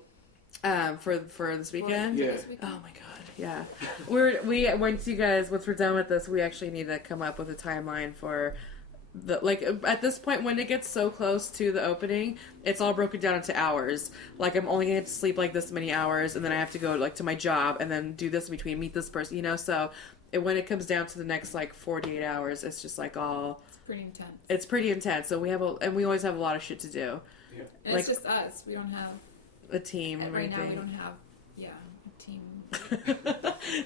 For this weekend? Yeah. Oh my god, yeah. Once we're done with this, we actually need to come up with a timeline for like at this point when it gets so close to the opening, it's all broken down into hours. Like I'm only gonna have to sleep like this many hours, and then I have to go like to my job and then do this in between, meet this person, you know. So when it comes down to the next like 48 hours, it's just like all. It's pretty intense. It's pretty intense. So we always have a lot of shit to do. Yeah. And like, it's just us. We don't have a team. right now. We anything. don't have a team.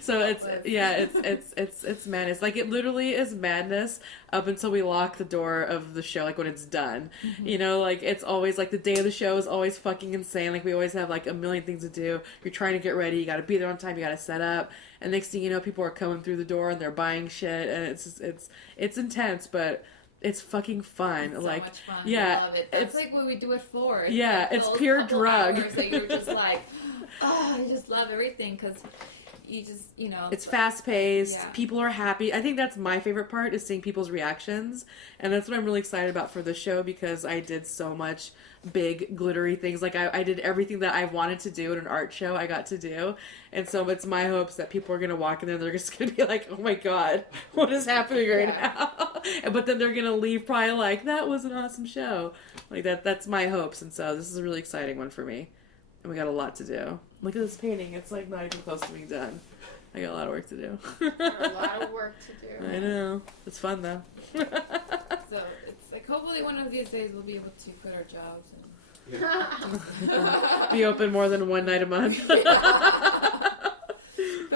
So it's madness. Like it literally is madness up until we lock the door of the show, like when it's done. Mm-hmm. You know, like it's always like the day of the show is always fucking insane. Like we always have like a million things to do. You're trying to get ready, you gotta be there on time, you gotta set up, and next thing you know, people are coming through the door and they're buying shit, and it's intense, but it's fucking fun. It's like so much fun. yeah, I love it. That's like what we do it for. Yeah, it's those pure couple drug. hours that you're just like, oh, I just love everything because you just, it's fast paced. Yeah. People are happy. I think that's my favorite part is seeing people's reactions, and that's what I'm really excited about for the show because I did so much big glittery things. Like I did everything that I wanted to do at an art show. I got to do, and so it's my hopes that people are gonna walk in there. They're just gonna be like, "Oh my god, what is happening right now?" But then they're gonna leave probably like, "That was an awesome show." Like that's my hopes, and so this is a really exciting one for me. And we got a lot to do. Look at this painting. It's like not even close to being done. I got a lot of work to do. A lot of work to do. I know. It's fun though. So it's like hopefully one of these days we'll be able to quit our jobs and Be open more than one night a month. But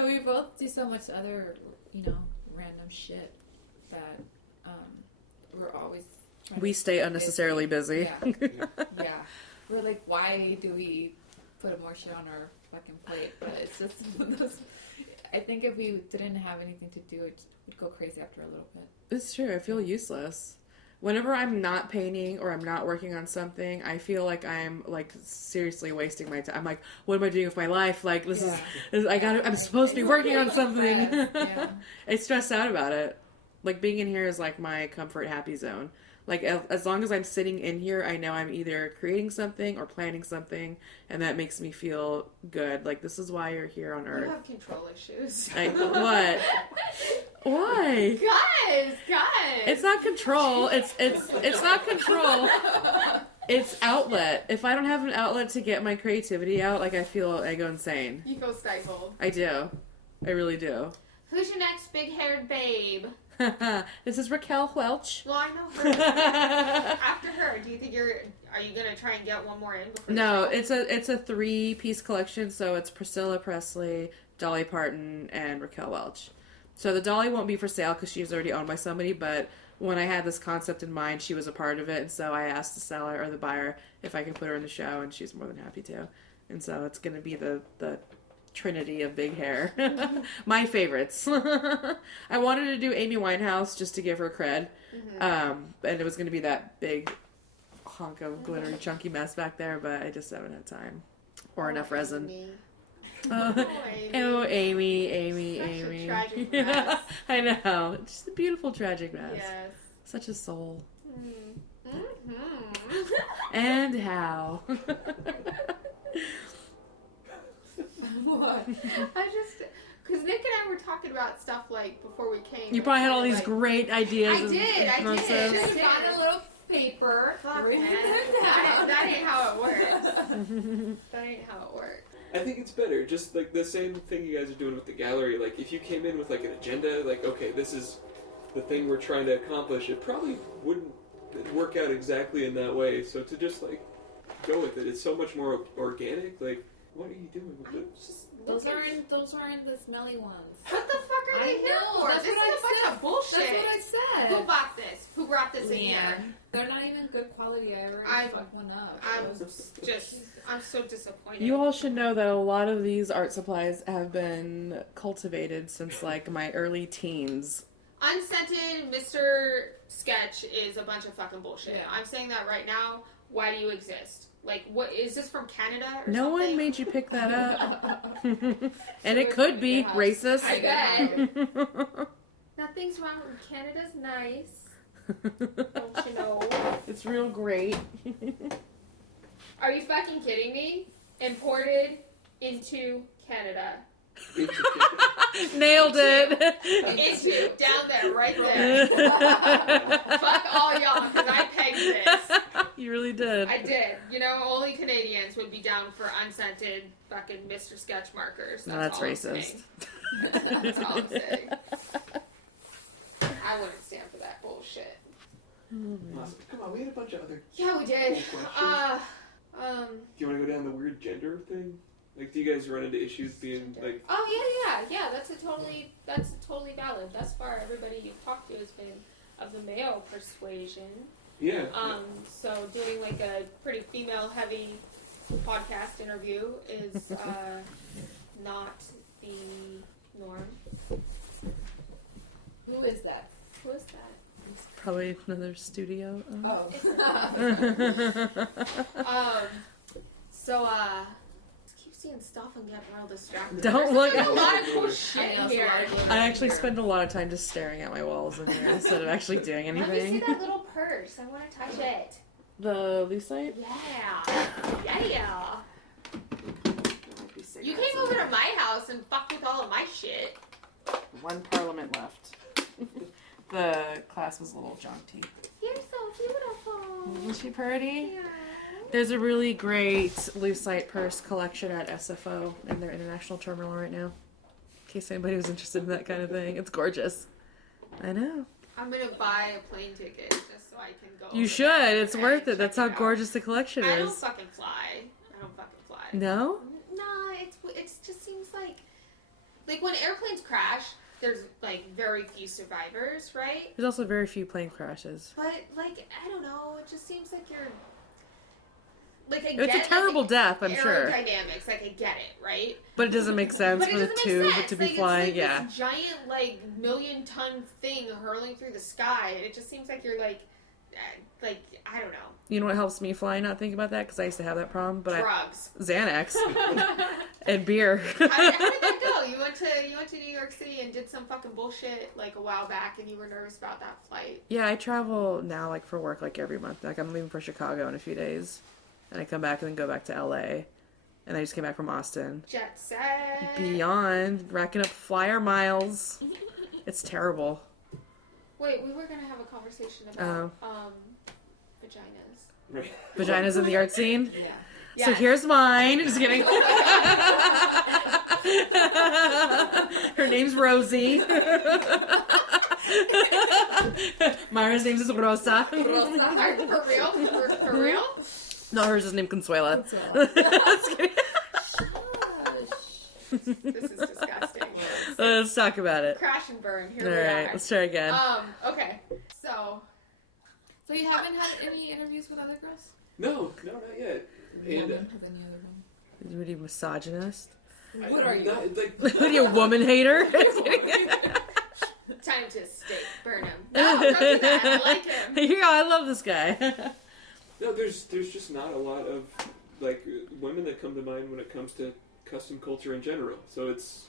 we both do so much other, random shit that we're always trying We to stay unnecessarily busy. Yeah. We're like, why do we put more shit on our fucking plate? But it's just I think if we didn't have anything to do, it would go crazy after a little bit. It's true. I feel useless. Whenever I'm not painting or I'm not working on something, I feel like I'm like seriously wasting my time. I'm like, what am I doing with my life? Like this is I'm supposed to be working on something. Yeah. I stress out about it. Like being in here is like my comfort happy zone. Like as long as I'm sitting in here, I know I'm either creating something or planning something, and that makes me feel good. Like this is why you're here on Earth. You have control issues. What? Why? Guys. It's not control. It's not control. It's outlet. If I don't have an outlet to get my creativity out, like I go insane. You feel stifled. I do. I really do. Who's your next big-haired babe? This is Raquel Welch. Well, I know her. After her, do you think are you gonna try and get one more in before? No, the show? it's a 3-piece collection, so it's Priscilla Presley, Dolly Parton, and Raquel Welch. So the Dolly won't be for sale because she's already owned by somebody, but when I had this concept in mind, she was a part of it, and so I asked the seller or the buyer if I could put her in the show, and she's more than happy to. And so it's gonna be the trinity of big hair. My favorites. I wanted to do Amy Winehouse just to give her cred. And it was going to be that big hunk of glittery chunky mess back there, but I just haven't had time or enough resin. Amy. Such a tragic mess. I know. Just a beautiful tragic mess. Yes. Such a soul. Mm-hmm. And how. What? Because Nick and I were talking about stuff like before we came. You probably had all these great ideas. I did. Should have found a little paper. Fuck, Written man. it down. That ain't how it works. That ain't how it works. I think it's better. Just like the same thing you guys are doing with the gallery. Like if you came in with like an agenda, like okay, this is the thing we're trying to accomplish. It probably wouldn't work out exactly in that way. So to just like go with it, it's so much more organic. Like what are you doing with it? Those aren't the smelly ones. What the fuck are they here know, for? that's This is what a bunch I of bullshit. That's what I said. Who bought this? Who brought this in here? Leanne. They're not even good quality. I already fucked one up. I'm so disappointed. You all should know that a lot of these art supplies have been cultivated since like my early teens. Unscented Mr. Sketch is a bunch of fucking bullshit. Yeah. I'm saying that right now. Why do you exist? Like, what is this from Canada or No something? one made you pick that up. And it could be racist. I bet. Nothing's wrong. Canada's nice. Don't you know? It's real great. Are you fucking kidding me? Imported into Canada. Nailed it. Into down there, right there. Fuck all y'all, because I pegged this. You really did. I did. You know, only Canadians would be down for unscented fucking Mr. Sketch markers. That's all I'm racist. saying. That's all I'm saying. I wouldn't stand for that bullshit. Awesome. Come on, we had a bunch of other. Yeah, we did. Cool Do you want to go down the weird gender thing? Like, do you guys run into issues being like? Oh yeah. That's totally valid. Thus far, everybody you've talked to has been of the male persuasion. Yeah. So doing like a pretty female-heavy podcast interview is not the norm. Who is that? Who is that? Probably another studio. Oh. Just keep seeing stuff and getting real distracted. Don't look. There's a lot of cool shit here. I actually spend a lot of time just staring at my walls in here instead of actually doing Let me see anything. that little purse. I want to touch it. The lucite? Yeah. You came over to my house and fucked with all of my shit. One parliament left. The class was a little jaunty. You're so beautiful. Isn't she pretty? Yeah. There's a really great lucite purse collection at SFO in their international terminal right now. In case anybody was interested in that kind of thing. It's gorgeous. I know. I'm gonna buy a plane ticket just so I can go. You over should. there It's and worth it. check That's how out. gorgeous the collection I don't is. fucking fly. No? Nah, it just seems like when airplanes crash, there's like very few survivors, right? There's also very few plane crashes. But like I don't know, it just seems like you're like It's a terrible death, I'm sure. Aerodynamics, like I get it, right? But it doesn't make sense But it for the doesn't tube make sense. to be Like, flying. it's Yeah. this giant like million-ton thing hurling through the sky, and it just seems like you're like I don't know. You know what helps me fly? Not think about that because I used to have that problem. But Drugs. Xanax and beer. How did that go? You went to New York City and did some fucking bullshit like a while back, and you were nervous about that flight. Yeah, I travel now like for work like every month. Like I'm leaving for Chicago in a few days, and I come back and then go back to LA, and I just came back from Austin. Jet set. Beyond racking up flyer miles. It's terrible. Wait, we were gonna have a conversation about vaginas. Right. Vaginas in the art scene. Yeah. So here's mine. Just kidding. Her name's Rosie. Mayra's name is Rosa. For real? For real? No, hers is named Consuela. Just kidding. This is disgusting. Let's talk about it. Crash and burn. Here All we right, are. let's try again. Okay. So you haven't had any interviews with other girls? No, not yet. And Woman with any other one? What are you, misogynist? What are you? What are you, a woman hater? time to steak burn him. No, don't do that. I like him. Yeah, I love this guy. No, there's just not a lot of like women that come to mind when it comes to custom culture in general. So it's,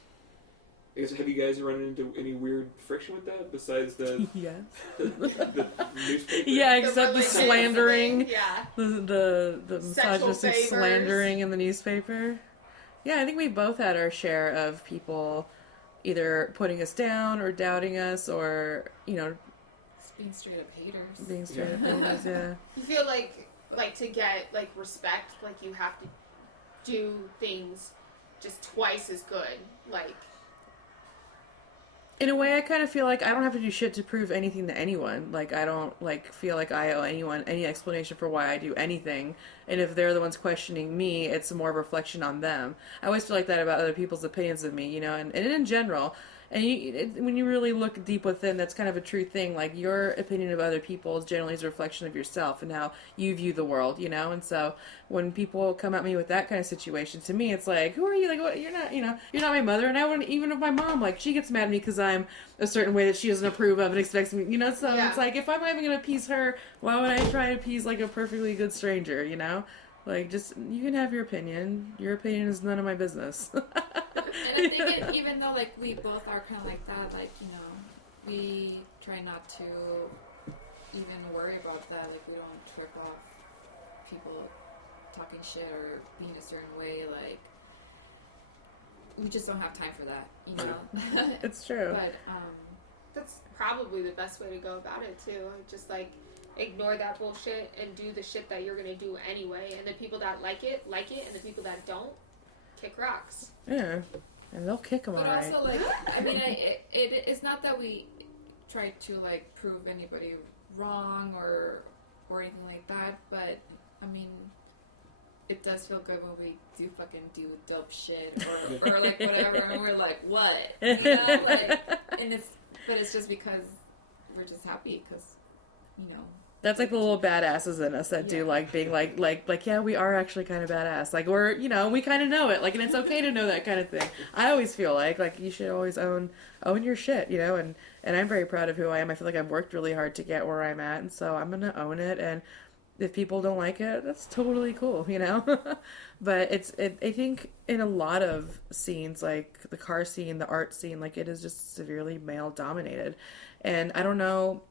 I guess, have you guys run into any weird friction with that besides the Yes. the newspaper? Yeah, except the religious slandering, thing, yeah. the Sexual misogynistic favors. slandering in the newspaper. Yeah, I think we both had our share of people either putting us down or doubting us or, Just being straight up haters. being straight up haters, yeah. You feel like to get like respect, like you have to do things just twice as good. Like In a way, I kind of feel like I don't have to do shit to prove anything to anyone. Like, I don't, feel like I owe anyone any explanation for why I do anything. And if they're the ones questioning me, it's more of a reflection on them. I always feel like that about other people's opinions of me, and in general. And when you really look deep within, that's kind of a true thing. Like, your opinion of other people is generally a reflection of yourself and how you view the world, And so when people come at me with that kind of situation, to me, it's like, who are you? Like, what? You're not, you're not my mother. And I wouldn't, even if my mom, she gets mad at me because I'm a certain way that she doesn't approve of and expects me, So Yeah. it's like, if I'm not even going to appease her, why would I try to appease, a perfectly good stranger, Just, you can have your opinion. Your opinion is none of my business. And I think even though we both are kind of like that, we try not to even worry about that. We don't trip off people talking shit or being a certain way. we just don't have time for that, you know. It's true. But That's probably the best way to go about it too. Just like ignore that bullshit and do the shit that you're gonna do anyway. And the people that like it, and the people that don't, kick rocks. Yeah, and they'll kick them but alright. also, like, I mean, it's not that we try to like prove anybody wrong or anything like that. But I mean, it does feel good when we do fucking do dope shit or like whatever, and we're like, what? You know, like, but it's just because we're just happy because, you know. That's like the little badasses in us that do like being like, yeah, we are actually kind of badass. Like we're, you know, we kind of know it. Like, and it's okay to know that kind of thing. I always feel like you should always own your shit, you know, and I'm very proud of who I am. I feel like I've worked really hard to get where I'm at, and so I'm going to own it. And if people don't like it, that's totally cool, you know? But I think in a lot of scenes, like the car scene, the art scene, like it is just severely male dominated. And I don't know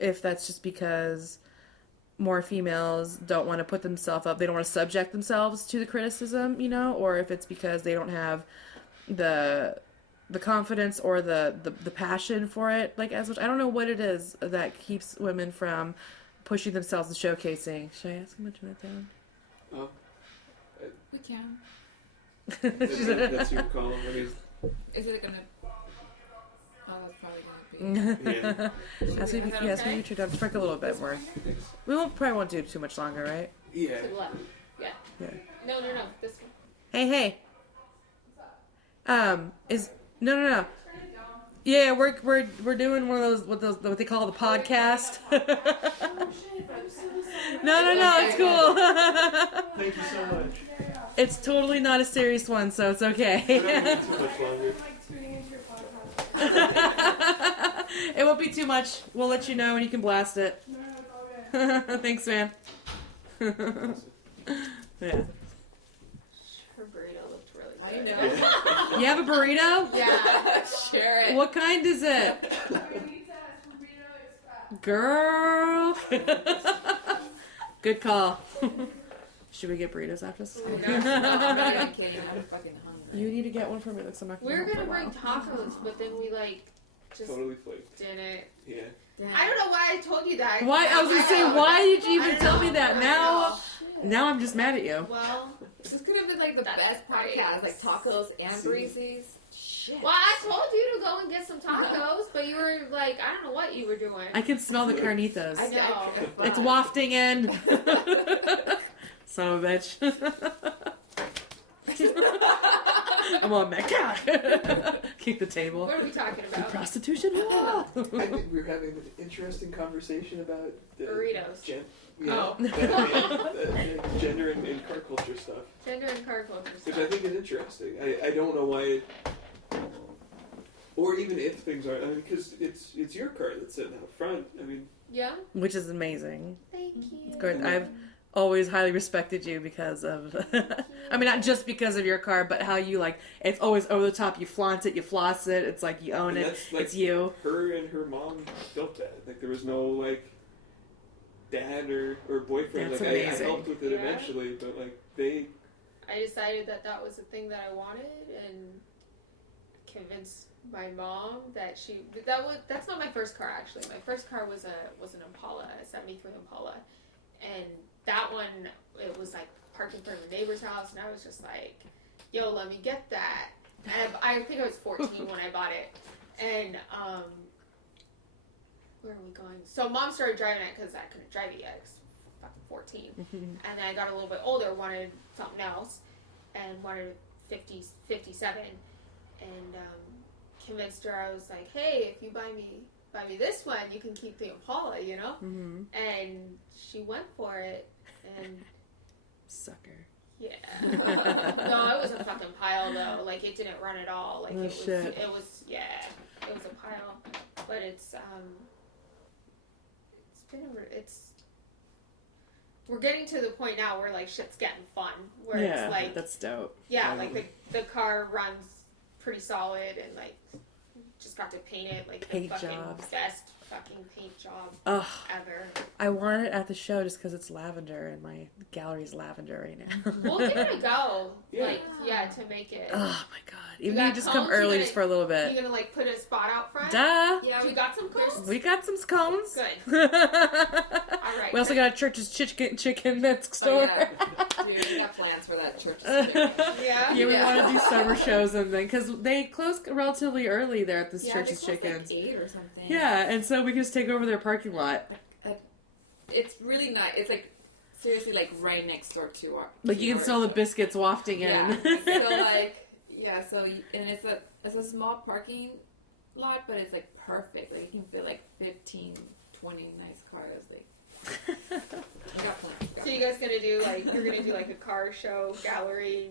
if that's just because more females don't want to put themselves up, they don't want to subject themselves to the criticism, you know, or if it's because they don't have the confidence or the passion for it, like as much. I don't know what it is that keeps women from pushing themselves and showcasing. Should I ask him to turn that down? Oh, We can. that's your call. Is it gonna? Oh, that's probably gonna be. Yeah. Ask me, yes, maybe turn down just a little bit more. We probably won't do too much longer, right? Yeah. To the left. Yeah. Yeah. No, this one. Hey. No. Yeah, we're doing one of those what they call the podcast. No, it's cool. Thank you so much. It's totally not a serious one, so it's okay. I don't need too much longer. It won't be too much. We'll let you know and you can blast it. Thanks, man. Yeah. Her burrito looked really I good. know. You have a burrito? Yeah. Share it. What kind is it? Girl. Good call. Should we get burritos after this? No, I'm not even kidding. I'm fucking hungry. You need to get one for me. Looks like I'm We were not gonna for a bring while. tacos, but then we just Totally flaked. didn't. Yeah. Damn. I don't know why I told you that. Why? I was gonna say, why did you I even don't tell me know. that? I Now don't Now I'm just mad at you. Well, This could have been like the That's best great. podcast, like tacos and breezies. Shit. well, I told you to go and get some tacos, but you were like, I don't know what you were doing. I can smell the carnitas. I know. It's wafting in. Son of a bitch. I'm on that cock. Kick the table. What are we talking about? Prostitution? I think we were having an interesting conversation about Burritos. Oh. Gender and car culture stuff. Gender and car culture Which stuff. I think is interesting. I don't know why, or even if things are. I mean, because it's your car that's sitting out front. I mean, Yeah. Which is amazing. Thank you. It's good. I've always highly respected you because of, I mean, not just because of your car, but how you like, it's always over the top. You flaunt it, you floss it. It's like you own and it. that's, like, It's you. Her and her mom built that. Like there was no like dad or boyfriend. That's like I amazing. helped with it Yeah. eventually, but like they. I decided that was the thing that I wanted, and convinced my mom that that's not my first car actually. My first car was an Impala, a '73 Impala, and that one it was like parked in front of a neighbor's house, and I was just like, "Yo, let me get that." And I think I was 14 when I bought it, and where are we going? So mom started driving it because I couldn't drive it yet. 'Cause I'm fucking 14. And then I got a little bit older, wanted something else, and wanted 57, and convinced her. I was like, "Hey, if you buy me this one, you can keep the Impala, you know." Mm-hmm. And she went for it, and Sucker. yeah, no, it was a fucking pile though. Like it didn't run at all. Like Oh, it was, shit. it was a pile. But we're getting to the point now where like shit's getting fun. Where Yeah, it's like that's dope. like the car runs pretty solid, and like just got to paint it like Paint the fucking jobs. best fucking paint job Ugh. ever. I want it at the show just because it's lavender and my gallery's lavender right now. We'll give it a go. Yeah. Like, to make it. Oh my god. You Even if you got just come cones? early You just for a little bit. You gonna like put a spot out front? Duh. Yeah, We got some cones? We got some scones. Good. All Alright. We also got a Church's chicken next door. yeah. We got plans for that church. Yeah? Yeah, we Yeah. want to do summer shows and then because they close relatively early there at this Yeah, Church's they close, Chickens. Like 8 or something. Yeah, and so we can just take over their parking lot. It's really nice. It's like seriously like right next door to our. Like you can smell the biscuits wafting in. Yeah. So like and it's a small parking lot, but it's like perfect. Like you can fit like 15, 20 nice cars. Like we got plans. So you guys gonna do like, you're gonna do like a car show, gallery?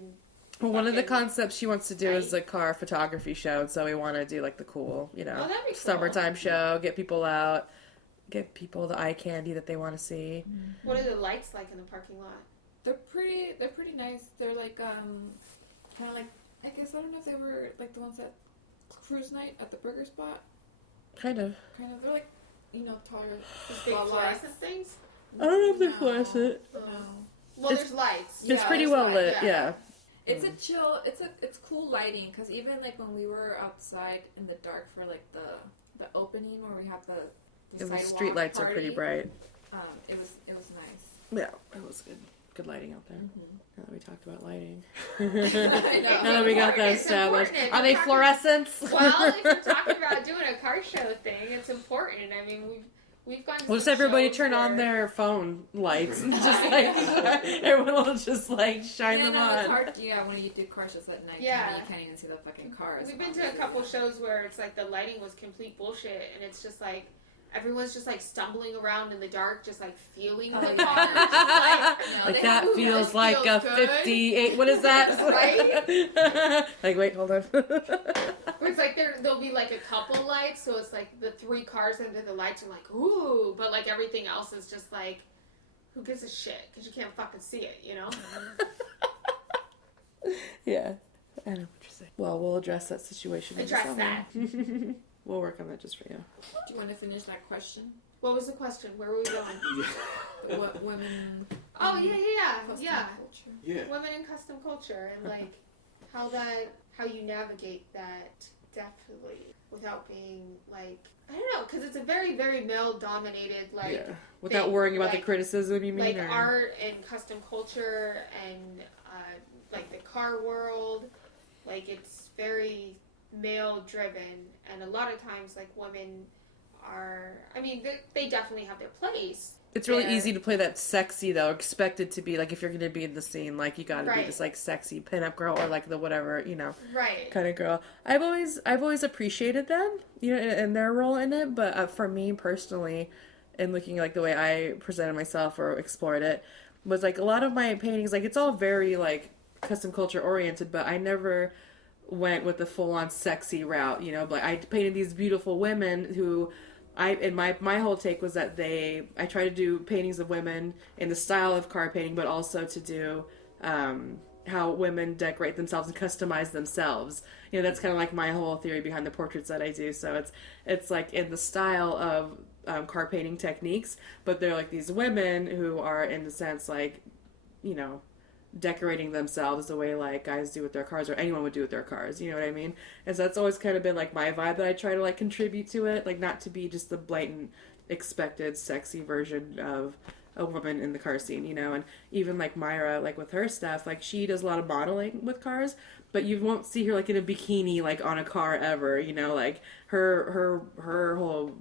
Well, one of the fucking- concepts she wants to do is a car photography show, and so we want to do like the cool, Oh, that'd be cool. summertime show, get people out, get people the eye candy that they want to see. What are the lights like in the parking lot? They're pretty nice. They're like kind of like, I guess I don't know if they were like the ones at cruise night at the burger spot. Kind of. They're like, taller. Big spotlights. fluorescent things? I don't know if they're No. fluorescent. No. Well, It's- there's lights. It's Yeah, pretty it's well fine, lit, yeah. yeah. It's a chill. It's cool lighting because even like when we were outside in the dark for like the opening where we have the And the sidewalk street lights are pretty party, bright. It was nice. Yeah, it was good lighting out there. Now that we talked about lighting. I know. Now that we got that It's established. important. Are they Talking- fluorescents? Well, if you're talking about doing a car show thing, it's important. I mean, we've gone to We'll just some everybody shows turn on where- their phone lights and just like everyone will just like shine Yeah, them no, it's on. hard. Yeah, when you do car shows at night, Yeah. you can't even see the fucking cars. We've been to a couple shows where it's like the lighting was complete bullshit, and it's just like everyone's just like stumbling around in the dark, just like feeling the car. Just, Like they that have- feels this like a feels good. 58. What is that? Right? Like wait, hold on. where it's like there'll be like a couple lights, so it's like the 3 cars under the lights are like ooh, but like everything else is just like who gives a shit because you can't fucking see it, you know? Yeah, I know what you're saying. Well, we'll address that situation. in the Address summer. that. We'll work on that just for you. Do you want to finish that question? What was the question? Where were we going? What women? Oh yeah. custom culture? Yeah. Women in custom culture and like how you navigate that definitely without being like I don't know because it's a very very male dominated like Yeah. Without thing, worrying about the like- criticism, you mean? like or? art and custom culture and like the car world, like it's very male driven and a lot of times like women are I mean they definitely have their place. It's really there. easy to play that sexy though, expected to be like if you're gonna be in the scene, like you gotta be Right. this like sexy pinup girl or like the whatever, Right. kind of girl. I've always appreciated them, and their role in it. But for me personally, in looking like the way I presented myself or explored it, was like a lot of my paintings, like it's all very like custom culture oriented, but I never went with the full on sexy route. Like I painted these beautiful women who. My whole take was that I try to do paintings of women in the style of car painting, but also to do how women decorate themselves and customize themselves. That's kind of like my whole theory behind the portraits that I do. So it's like in the style of car painting techniques, but they're like these women who are in a sense like, decorating themselves the way like guys do with their cars or anyone would do with their cars, you know what I mean? And so that's always kind of been like my vibe that I try to like contribute to it, like not to be just the blatant expected sexy version of a woman in the car scene, and even like Mayra, like with her stuff, like she does a lot of modeling with cars, but you won't see her like in a bikini like on a car ever, like her whole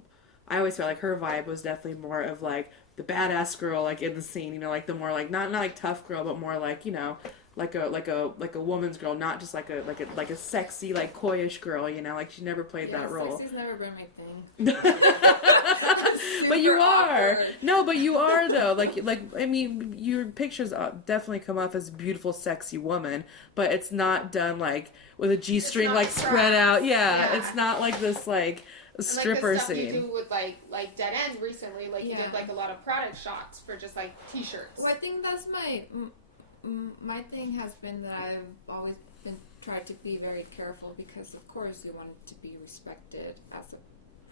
I always felt like her vibe was definitely more of like the badass girl like in the scene, like the more like not like tough girl, but more like like a woman's girl, not just like a sexy like coyish girl, like she never played that role. Sexy's never been my thing. But you are awkward. no, but you are though. Like I mean, your pictures definitely come off as a beautiful, sexy woman, but it's not done like with a G-string not like spread out. Yeah, Yeah. it's not like this like stripper like the stuff scene. you do with like Dead End recently, like you Yeah. did like a lot of product shots for just like t-shirts. Well, I think that's my thing has been that I've always been tried to be very careful because of course you want to be respected as a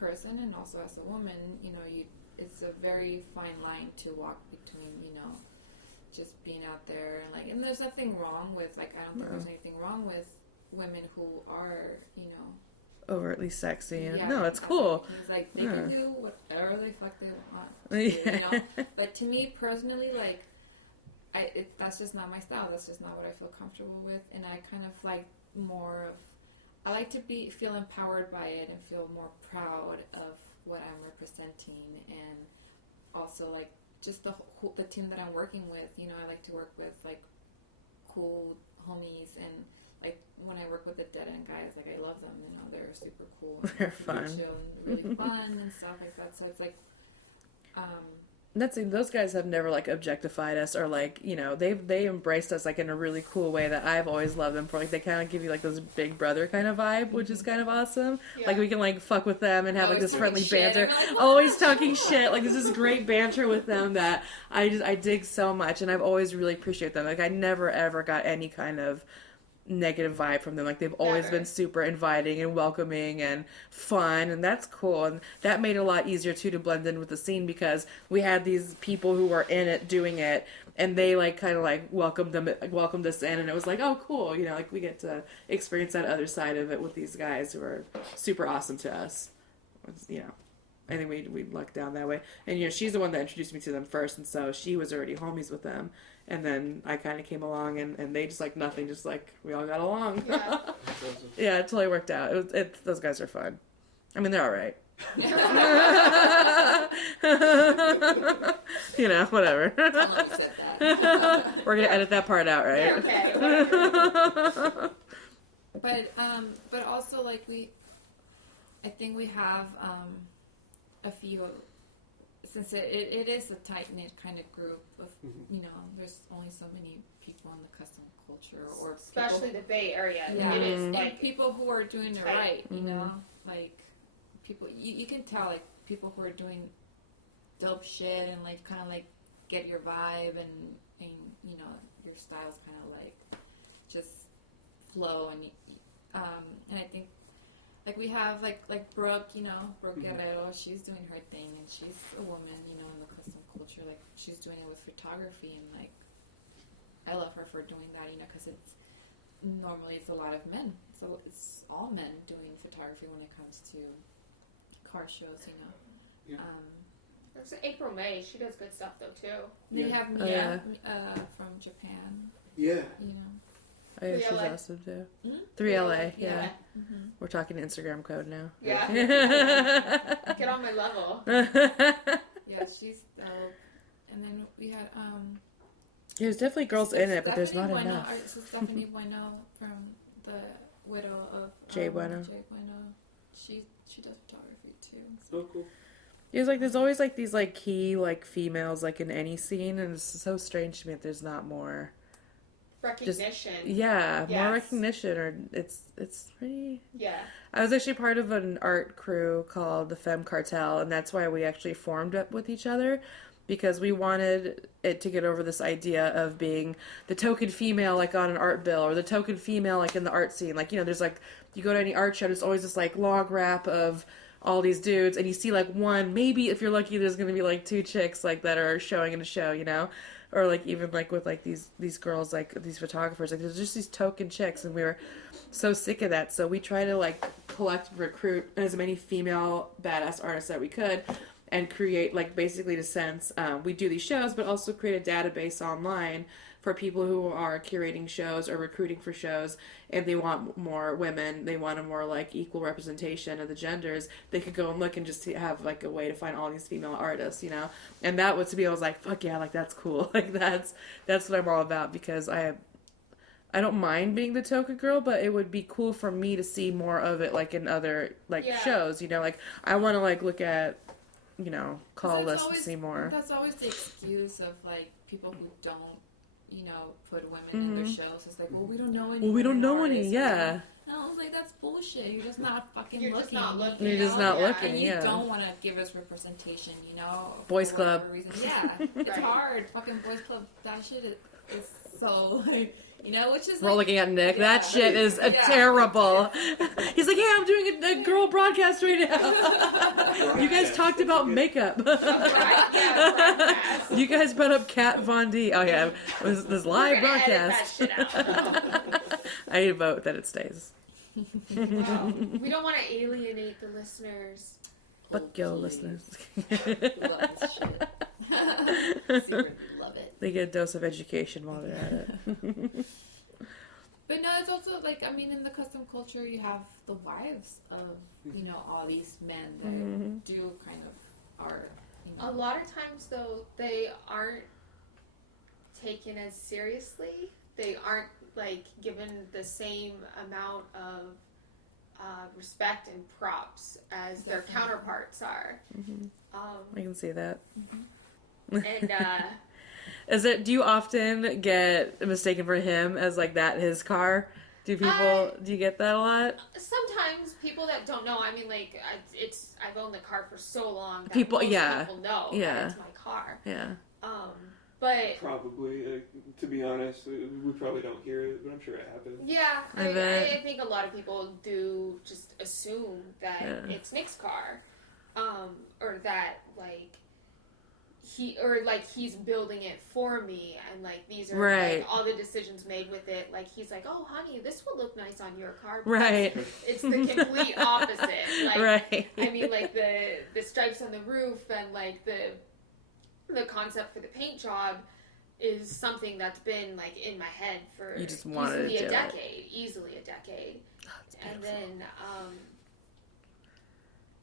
person and also as a woman, you know, it's a very fine line to walk between, you know, just being out there and there's nothing wrong with I don't think there's anything wrong with women who are, you know, overtly sexy and no, it's cool. It's like they can do whatever the fuck they want to do, you know. But to me personally, that's just not my style. That's just not what I feel comfortable with, and I kind of like more of. I like to feel empowered by it and feel more proud of what I'm representing, and also like just the team that I'm working with. You know, I like to work with like cool homies, and like when I work with the Dead End guys, like I love them. You know, they're super cool. They're fun. And really fun and stuff like that. So it's like, those guys have never like objectified us or like, you know, they embraced us like in a really cool way that I've always loved them for. Like they kind of give you like this big brother kind of vibe, which is kind of awesome. Yeah. Like we can like fuck with them and have like this friendly banter. Always talking shit. Like there's this great banter with them that I dig so much, and I've always really appreciated them. Like I never ever got any kind of negative vibe from them. Like they've always been super inviting and welcoming and fun, and that's cool, and that made it a lot easier too to blend in with the scene because we had these people who were in it doing it, and they like kind of like welcomed us in, and it was like, oh cool, you know, like we get to experience that other side of it with these guys who are super awesome to us. You know, I think we lucked down that way, and you know, she's the one that introduced me to them first, and so she was already homies with them. And then I kind of came along, and they just like nothing, just like we all got along. Yeah, yeah, it totally worked out. Those guys are fun. I mean, they're all right. You know, whatever. We're gonna edit that part out, right? Yeah, okay. But also like I think we have a few. Since it is a tight-knit kind of group of, you know, there's only so many people in the custom culture, or especially the Bay Area. Yeah, it is like people who are doing it right, you know, like people you can tell like people who are doing dope shit and like kind of like get your vibe and you know your style's kind of like just flow and I think. Like we have like Brooke, you know, Brooke Guerrero, she's doing her thing, and she's a woman, you know, in the custom culture. Like she's doing it with photography, and like I love her for doing that, you know, because normally it's a lot of men, so it's all men doing photography when it comes to car shows, you know. Yeah. There's April May. She does good stuff though too. We have Mia from Japan. Yeah. You know. Oh, yeah, she's awesome too. 3LA, yeah. Mm-hmm. We're talking Instagram code now. Yeah. Get on my level. Yeah, she's dope. And then we had there's definitely girls in it, but there's not enough. So Stephanie Bueno from the widow of Jay Bueno. She does photography too. So cool. It's like there's always like these like key like females like in any scene, and it's so strange to me that there's not more. Recognition. More recognition, or it's pretty. Yeah. I was actually part of an art crew called the Femme Cartel, and that's why we actually formed up with each other, because we wanted it to get over this idea of being the token female like on an art bill, or the token female like in the art scene. Like, you know, there's like, you go to any art show, there's always this like log rap of all these dudes, and you see like one, maybe if you're lucky, there's gonna be like two chicks like that are showing in a show, you know. Or like even like with like these girls, like these photographers, like there's just these token chicks, and we were so sick of that. So we try to like collect and recruit as many female badass artists that we could, and create like basically the sense we do these shows, but also create a database online for people who are curating shows or recruiting for shows, and they want more women, they want a more like equal representation of the genders. They could go and look and just have like a way to find all these female artists, you know. And that was, to me, I was like, fuck yeah, like that's cool. Like that's what I'm all about, because I don't mind being the token girl, but it would be cool for me to see more of it like in other like shows, you know. Like I want to like look at, you know, call lists and see more. That's always the excuse of like people who don't, you know, put women in their shows. It's like, well, we don't know any. Well, we don't know any, yeah. No, I was like, that's bullshit. You're just not fucking looking. Just not looking. You're just not looking, and yeah. You don't want to give us representation, you know. Boys Club. Yeah, it's hard. Fucking Boys Club, that shit is So, like, you know, which is We're all like, looking at Nick. yeah. That shit is terrible. He's like, yeah, I'm doing a girl broadcast right now. You guys talked about makeup. Broadcast. You guys brought up Kat Von D. Oh yeah, it was this live We're gonna edit broadcast. that shit out. I vote that it stays. Wow. We don't want to alienate the listeners. Fuck yo, listeners. Love this shit. Secretly love it. They get a dose of education while they're at it. But no, it's also like, I mean, in the custom culture, you have the wives of, you know, all these men that do kind of art. You know. A lot of times, though, they aren't taken as seriously. They aren't like given the same amount of respect and props as their counterparts are. I can see that. And Is it? Do you often get mistaken for him as like that his car? Do people? Do you get that a lot? sometimes people that don't know, I mean, like I've owned the car for so long that People- most yeah. people know Yeah. that it's my car. Yeah. But Probably, to be honest, we probably don't hear it, but I'm sure it happens. yeah, I bet. I think a lot of people do just assume that Yeah. it's Nick's car, or that like he's building it for me, and like these are Right. like all the decisions made with it. Like he's like, oh honey, this will look nice on your car. But Right. It's the complete opposite. Like, Right. I mean, like the stripes on the roof and like the concept for the paint job is something that's been like in my head for You just wanted easily to a do it. decade, easily a decade. That's And beautiful. then,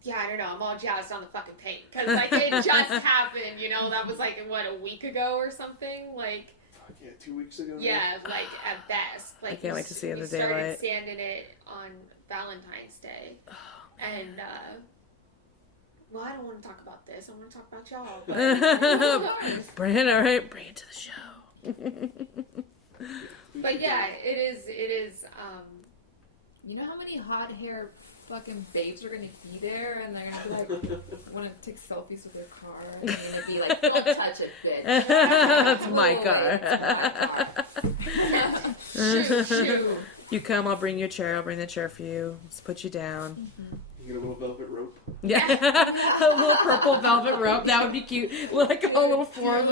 yeah, I don't know. I'm all jazzed on the fucking paint because like it just happened. You know, that was like what, a week ago or something. Like, Fuck yeah, 2 weeks ago. yeah, like at best. Like I can't wait to see it in we the started daylight. sanding it on Valentine's Day, and well, I don't want to talk about this. I want to talk about y'all. But, Bring it, all right. Bring it to the show. but yeah, it is. You know how many hot hair fucking babes are gonna be there, and they're gonna be like, want to take selfies with their car, and they're gonna be like, don't touch it, bitch. That's my Oh, car. it's my car. Shoo. You come, I'll bring you a chair. I'll bring the chair for you. Just put you down. You get a little velvet rope. Yeah, a little purple velvet rope. That would be cute. Like a little four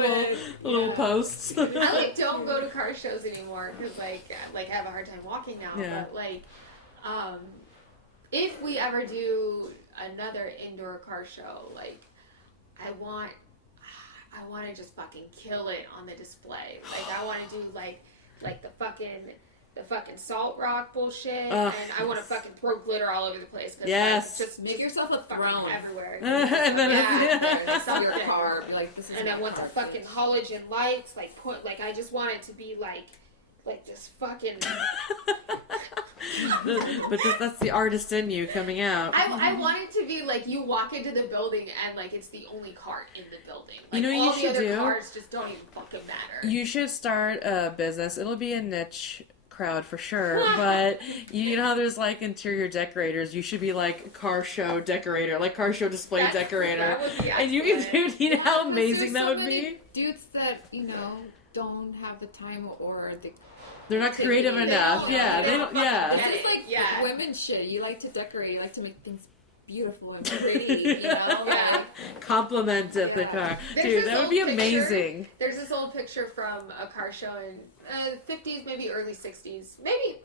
little posts. I like don't go to car shows anymore because like I have a hard time walking now. Yeah. But like, if we ever do another indoor car show, like I want to just fucking kill it on the display. Like I want to do like the fucking salt rock bullshit, Ugh, and I want to fucking throw glitter all over the place. 'Cause, Yes. like, just Make yourself a fucking throne. everywhere. And then It's Yeah. your car. Be like, this is And my I want the car, fucking bitch. halogen lights, like I just want it to be like this fucking. But that's the artist in you coming out. I want it to be like you walk into the building and like it's the only car in the building. Like, You know what all you the should other do? cars just don't even fucking matter. You should start a business. It'll be a niche crowd for sure, but you know how there's like interior decorators. You should be like car show decorator, like car show display decorator. That would be And you can excellent. do, you know how Because amazing there's that so would many be? Dudes that, you know, don't have the time or the. They're not creative They enough. don't. Yeah, They they don't don't, yeah. fucking This is like Yeah. women shit. You like to decorate. You like to make things beautiful and pretty. You know. Yeah. Compliment the Yeah. car. There's Dude, this that would old be picture. amazing. There's this old picture from a car show in 50s, maybe early 60s, maybe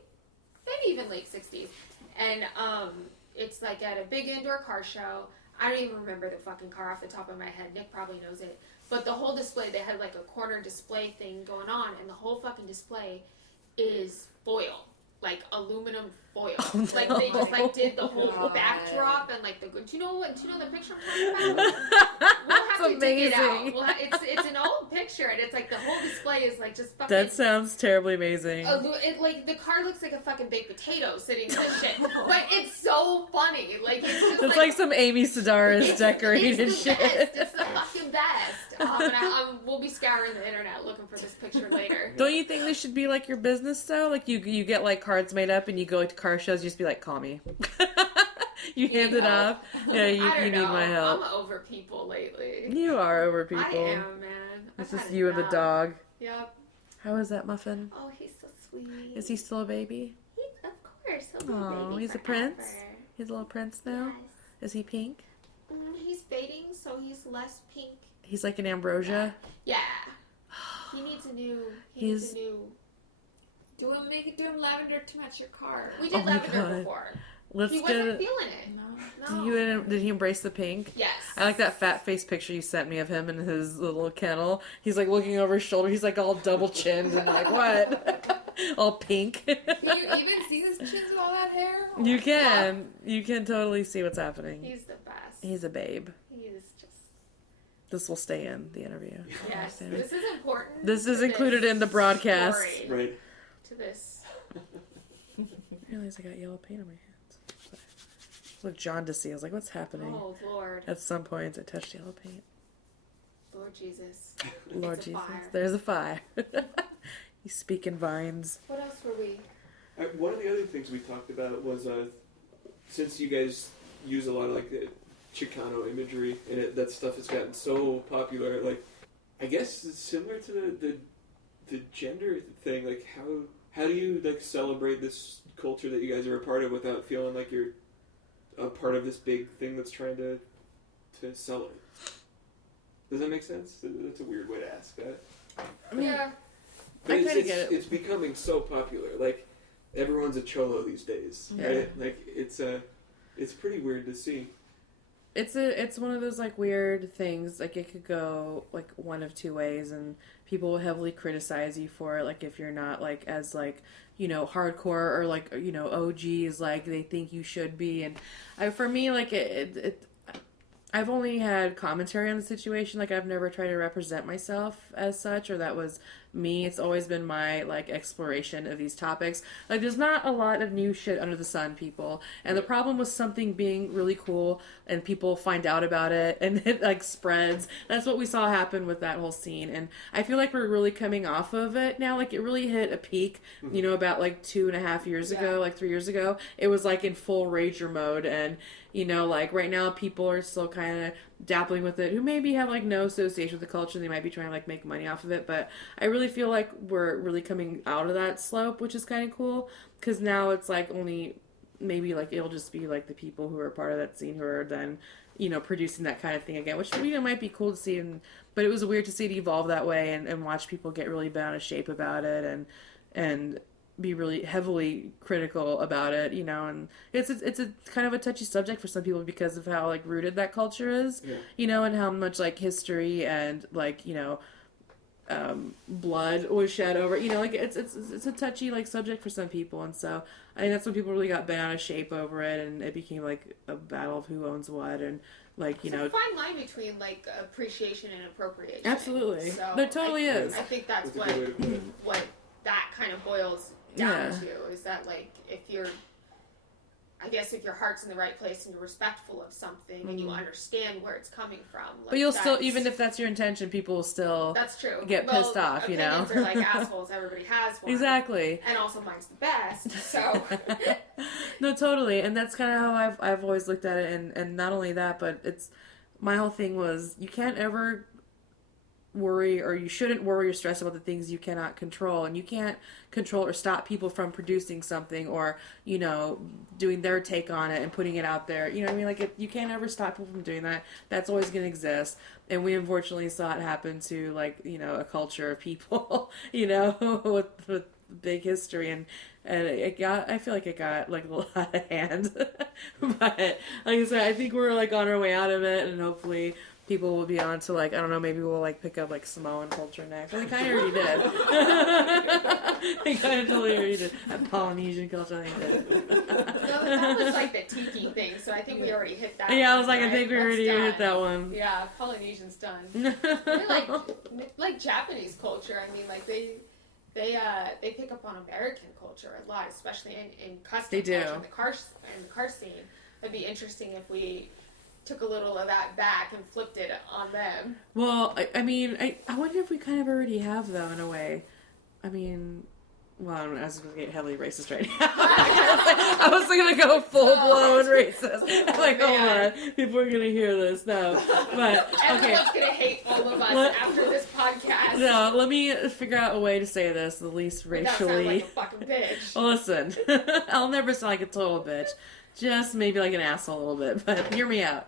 even late 60s, and it's like at a big indoor car show. I don't even remember the fucking car off the top of my head. Nick probably knows it. But the whole display, they had like a corner display thing going on, and the whole fucking display is foil, like aluminum foil. Oh, no. Like they just like did the whole God. backdrop and like the. Do you know the picture I'm talking about? We'll have That's to dig it out. amazing. It's an old picture, and it's like the whole display is like just fucking. That sounds terribly amazing. Like the car looks like a fucking baked potato sitting in this shit, but it's so funny. Like it's just It's like some Amy Sedaris it's decorated the shit. Best. It's the fucking best. And we'll be scouring the internet looking for this picture later. Don't you think this should be like your business though? Like you get like cards made up and you go to car shows, you just be like, call me. You hand it help. off. Yeah, you I don't need know. my help. I'm over people lately. You are over people. I am, man. It's I've just had you and the enough. dog. Yep. How is that muffin? Oh, he's so sweet. Is he still a baby? Of course. He'll be a Oh, baby he's a forever. prince? He's a little prince now? Yes. Is he pink? He's fading, so he's less pink. He's like an ambrosia? Yeah. He needs a new. Do him lavender to match your car. We did Oh my lavender God. before. Let's He get wasn't it. feeling it. No. Did he embrace the pink? Yes. I like that fat face picture you sent me of him in his little kennel. He's like looking over his shoulder. He's like all double chinned and like, what? All pink. Can you even see his chins with all that hair? You can. You can totally see what's happening. He's the best. He's a babe. He is just. This will stay in the interview. Yes. This is important. This is to included in the broadcast. story, Right. To this. I realized I got yellow paint on my hands. Look, jaundicey. I was like, what's happening? Oh, Lord. At some point, I touched yellow paint. Lord Jesus. Lord It's a Jesus. fire. There's a fire. You speak in vines. What else were we? One of the other things we talked about was since you guys use a lot of like the Chicano imagery and that stuff has gotten so popular. Like, I guess it's similar to the gender thing. Like, how do you like celebrate this culture that you guys are a part of without feeling like you're a part of this big thing that's trying to sell it? Does that make sense? That's a weird way to ask that. Yeah. But I kinda get it. It's becoming so popular. Like, everyone's a cholo these days, Yeah. right? Like, it's pretty weird to see. It's one of those like weird things. Like it could go like one of two ways, and people will heavily criticize you for it. Like if you're not like as like hardcore or like OGs like they think you should be. And for me, like I've only had commentary on the situation. Like I've never tried to represent myself as such, or that was me. It's always been my like exploration of these topics. Like there's not a lot of new shit under the sun, people. And the problem with something being really cool and people find out about it and it like spreads. That's what we saw happen with that whole scene. And I feel like we're really coming off of it now. Like it really hit a peak, about like 2.5 years ago, like 3 years ago. It was like in full rager mode. And like right now people are still kind of dabbling with it who maybe have like no association with the culture. They might be trying to like make money off of it, but I really feel like we're really coming out of that slope, which is kind of cool because now it's like only maybe like it'll just be like the people who are part of that scene who are then producing that kind of thing again, which might be cool to see. But it was weird to see it evolve that way and watch people get really bent out of shape about it and be really heavily critical about it, and it's a kind of a touchy subject for some people because of how like rooted that culture is, and how much like history and like blood was shed over, like it's a touchy like subject for some people, and so I think that's when people really got bent out of shape over it, and it became like a battle of who owns what, and like It's a fine line between like appreciation and appropriation. Absolutely, So there totally is. I think that's a good way to put it. what that kind of boils down to is that like if your heart's in the right place and you're respectful of something and you understand where it's coming from, like, but you'll still, even if that's your intention, people will still that's true get pissed off, opinions are like assholes. Everybody has one. Exactly. And also mine's the best. So No, totally, and that's kind of how I've always looked at it, and not only that, but it's my whole thing was you can't ever worry, or you shouldn't worry or stress about the things you cannot control, and you can't control or stop people from producing something or doing their take on it and putting it out there. You know what I mean? Like you can't ever stop people from doing that. That's always going to exist, and we unfortunately saw it happen to like a culture of people with big history, and I feel like it got like a lot out of hand. But like I said, I think we're like on our way out of it, and hopefully people will be on to like, I don't know, maybe we'll like pick up like Samoan culture next. Well, they kind of already did. They kind of totally already did. Polynesian culture, I think did. no, that was like the tiki thing. So I think we already hit that. Yeah, I one, was like, right? I think we That's already done. hit that one. Yeah, Polynesian's done. like Japanese culture. I mean, like they pick up on American culture a lot, especially in custom They do. culture, in the car scene. It'd be interesting if we took a little of that back and flipped it on them. Well, I mean, I wonder if we kind of already have, though, in a way. I mean, Well, I was going to get heavily racist right now. I was going to go full-blown racist. Like, hold on. People are going to hear this. No. But, okay. Everyone's going to hate all of us after this podcast. No, let me figure out a way to say this the least racially. Without sounding like a fucking bitch. Listen, I'll never sound like a total bitch. Just maybe like an asshole a little bit, but hear me out.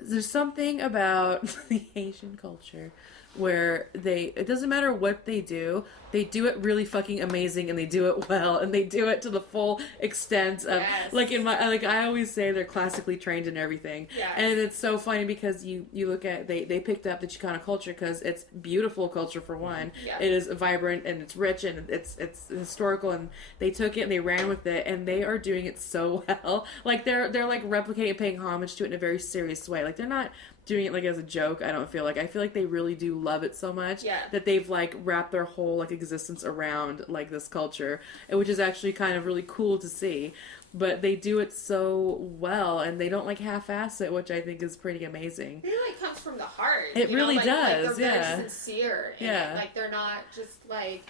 There's something about the Asian culture where it doesn't matter what they do it really fucking amazing, and they do it well, and they do it to the full extent of, like I always say, they're classically trained in everything. Yes. And it's so funny because you look at, they picked up the Chicano culture because it's beautiful culture for one. Yes. It is vibrant and it's rich and it's historical, and they took it and they ran with it, and they are doing it so well. Like they're like replicating, paying homage to it in a very serious way. Like they're not doing it like as a joke. I feel like they really do love it so much that they've like wrapped their whole like existence around like this culture, which is actually kind of really cool to see. But they do it so well, and they don't like half-ass it, which I think is pretty amazing. It really comes from the heart. It really does. Like they're very sincere. And like they're not just like,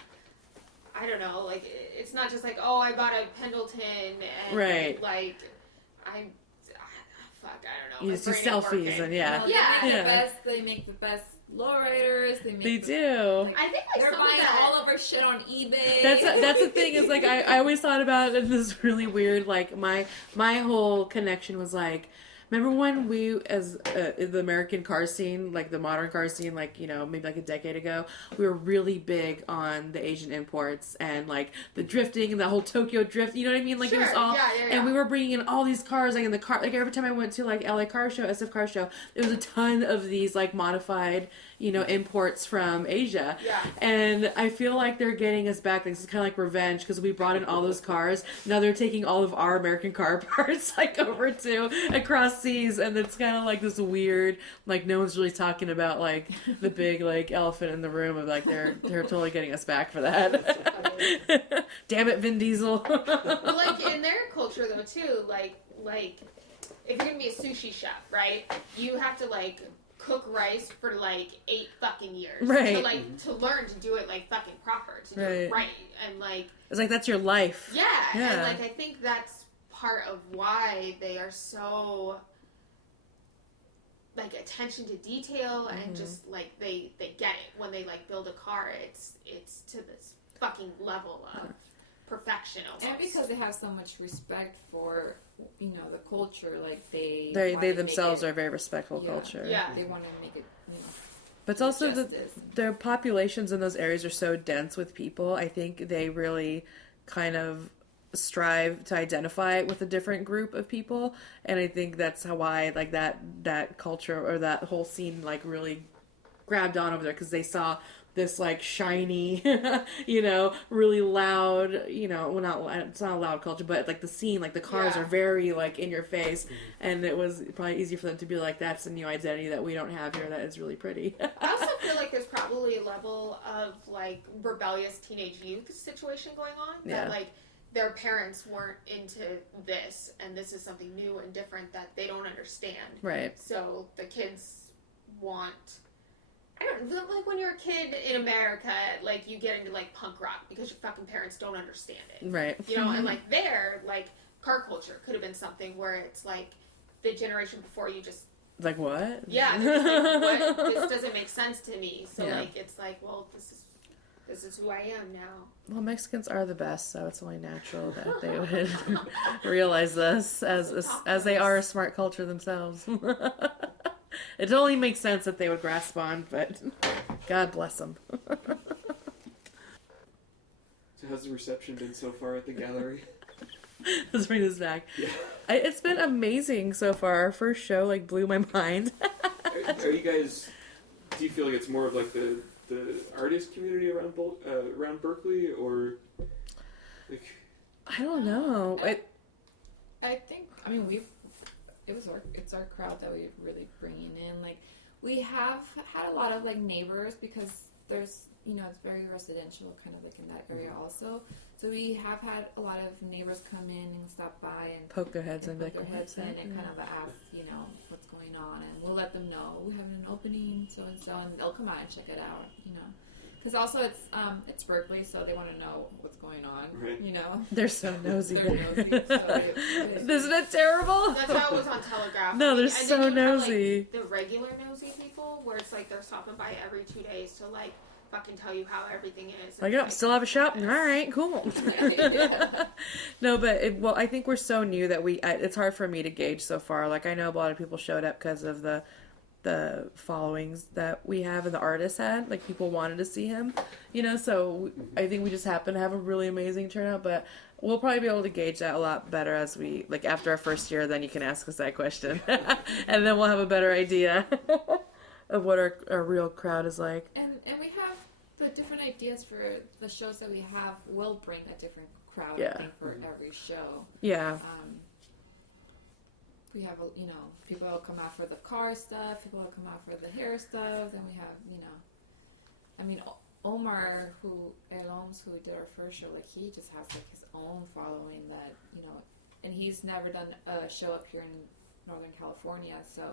I don't know, like it's not just like, oh, I bought a Pendleton and like I'm. Fuck, I don't know. You see selfies and They make the best lowriders. They do. Like, I think like they're buying all of our shit on eBay. That's the thing, is like I always thought about it in this really weird, like my whole connection was like, remember when we, as the American car scene, like the modern car scene, like, you know, maybe like a decade ago, we were really big on the Asian imports and like the drifting and the whole Tokyo drift. You know what I mean? Like it was all, and we were bringing in all these cars, like in the car, like every time I went to like LA car show, SF car show, there was a ton of these like modified, you know, imports from Asia. Yeah. And I feel like they're getting us back. This is kind of like revenge because we brought in all those cars. Now they're taking all of our American car parts like over to across seas, and it's kind of like this weird, like no one's really talking about like the big like elephant in the room of like they're totally getting us back for that. Damn it, Vin Diesel. Well, like in their culture though too, like if you're gonna be a sushi chef, right? You have to like cook rice for like 8 fucking years, right? To like to learn to do it like fucking proper, to do it right, and like it's like that's your life. Yeah, and like I think that's part of why they are so like attention to detail and just like they get it when they like build a car. It's to this fucking level of perfection almost. And because they have so much respect for, you know, the culture, like they themselves are a very respectful culture. Yeah, they want to make it, you know. But it's also their populations in those areas are so dense with people. I think they really kind of strive to identify with a different group of people, and I think that's why like that culture or that whole scene like really grabbed on over there, because they saw this like shiny, you know, really loud, you know, well it's not a loud culture, but like the scene, like the cars are very like in your face, and it was probably easy for them to be like, that's a new identity that we don't have here that is really pretty. I also feel like there's probably a level of like rebellious teenage youth situation going on that like their parents weren't into this, and this is something new and different that they don't understand. Right. So the kids want, I don't know, like when you're a kid in America, like you get into like punk rock because your fucking parents don't understand it. Right. You know, and like there, like car culture could have been something where it's like the generation before you just like what? Yeah, they're just like, what? This doesn't make sense to me. So like it's like, well, this is who I am now. Well, Mexicans are the best, so it's only natural that they would realize this as they are a smart culture themselves. It only makes sense that they would grasp on, but God bless them. So how's the reception been so far at the gallery? Let's bring this back. Yeah. It's been amazing so far. Our first show like blew my mind. Are you guys? Do you feel like it's more of like the artist community around Berkeley, or like? I don't know. I think, I mean, it's our crowd that we're really bringing in. Like, we have had a lot of like neighbors, because there's, you know, it's very residential kind of like in that area also. So we have had a lot of neighbors come in and stop by and poke their heads in, and kind of ask, you know, what's going on, and we'll let them know we're having an opening, so and they'll come out and check it out, you know. Because also it's Berkeley, so they want to know what's going on. Right. You know, They're so nosy. they're nosy. So Isn't it terrible? That's how it was on Telegraph. No, they're And so then you have, nosy. like, the regular nosy people, where it's like they're stopping by every 2 days to like fucking tell you how everything is. Like, oh, still have a shop? All right, cool. No, but I think we're so new that it's hard for me to gauge so far. Like, I know a lot of people showed up because of the followings that we have and the artist had. Like, people wanted to see him, you know, so I think we just happen to have a really amazing turnout, but we'll probably be able to gauge that a lot better as we, like, after our first year, then you can ask us that question. And then we'll have a better idea of what our real crowd is like. And we have the different ideas for the shows that we have will bring a different crowd, Yeah. I think, for every show. Yeah. We have, you know, people will come out for the car stuff, people will come out for the hair stuff, then we have, you know, I mean, Omar, who did our first show, like, he just has, like, his own following that, you know, and he's never done a show up here in Northern California, so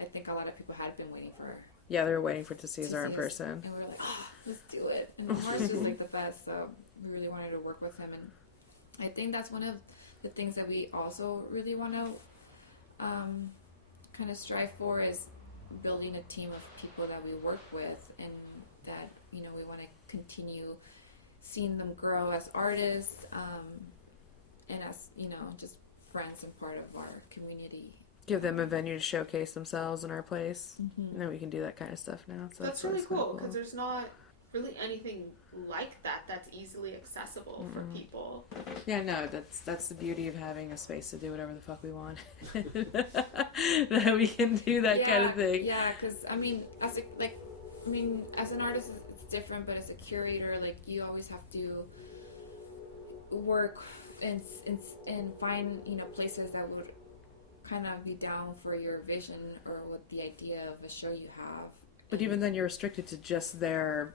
I think a lot of people had been waiting for Yeah, they were waiting for to see his art in see us, person. and we were like, oh, let's do it. And Omar's just like the best, so we really wanted to work with him, and I think that's one of the things that we also really want to kind of strive for is building a team of people that we work with, and that, you know, we want to continue seeing them grow as artists, and as, you know, just friends and part of our community. Give them a venue to showcase themselves in our place. And then we can do that kind of stuff now. So That's really cool, because there's not really anything like that that's easily accessible for people. Yeah, no, that's the beauty of having a space to do whatever the fuck we want. That we can do that kind of thing. Yeah, because I mean, as an artist, it's different, but as a curator, like, you always have to work and find, you know, places that would kind of be down for your vision or what the idea of a show you have. But even then, you're restricted to just their.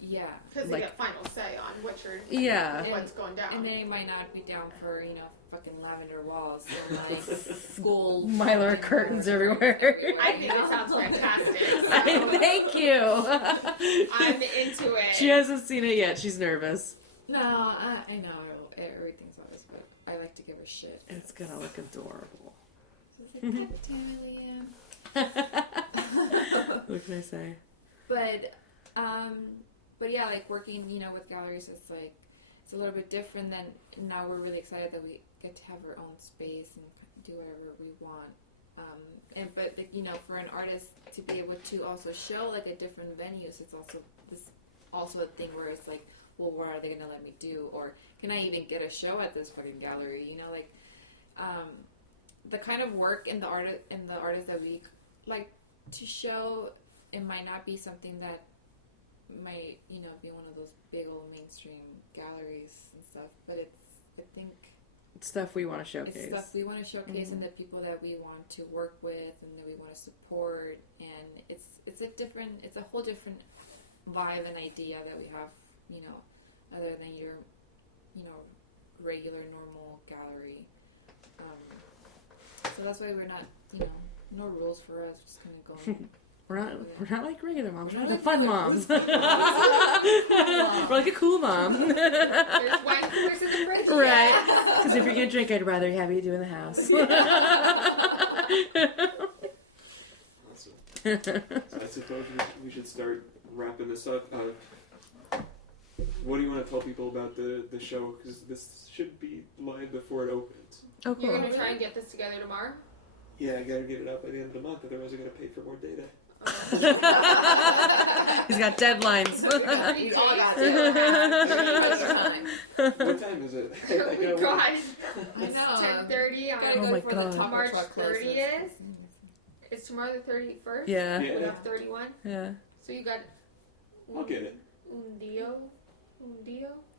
Yeah. Because Like- they get final say on what you're, Yeah. what's going down. And they might not be down for, you know, fucking lavender walls and like school Mylar curtains everywhere. I think it sounds fantastic. So Thank you. I'm into it. She hasn't seen it yet. She's nervous. No, I know everything's always, but I like to give her shit. It's gonna look adorable. She's like, What can I say? But yeah, like, working, you know, with galleries, it's like, it's a little bit different than, now we're really excited that we get to have our own space and do whatever we want. But like, you know, for an artist to be able to also show like at different venues, it's also a thing where it's like, well, what are they gonna let me do, or can I even get a show at this fucking gallery? You know, like, the kind of work and the artists that we like to show, it might not be something that might, you know, be one of those big old mainstream galleries and stuff, but I think It's stuff we want to showcase. it's stuff we want to showcase, and the people that we want to work with and that we want to support, and it's a whole different vibe and idea that we have, you know, other than your, you know, regular normal gallery. So that's why we're not, you know, no rules for us, just kind of going. We're not like regular moms. We're like We're the fun like moms. We're like a cool mom. There's wine coolers in the fridge. Right. Because if you're going to drink, I'd rather have you do in the house. Awesome. I suppose we should start wrapping this up. What do you want to tell people about the show? Because this should be live before it opens. Oh, You're cool. going to try and get this together tomorrow? Yeah, I gotta get it out by the end of the month, otherwise I'm gonna pay for more data. He's got deadlines. We all got to. What time is it? Oh my god. I It's know. 10:30 Oh on my God. March 30th. Is tomorrow the 31st? Yeah. We Yeah. have 31. Yeah. So you got I'll get it. un dio.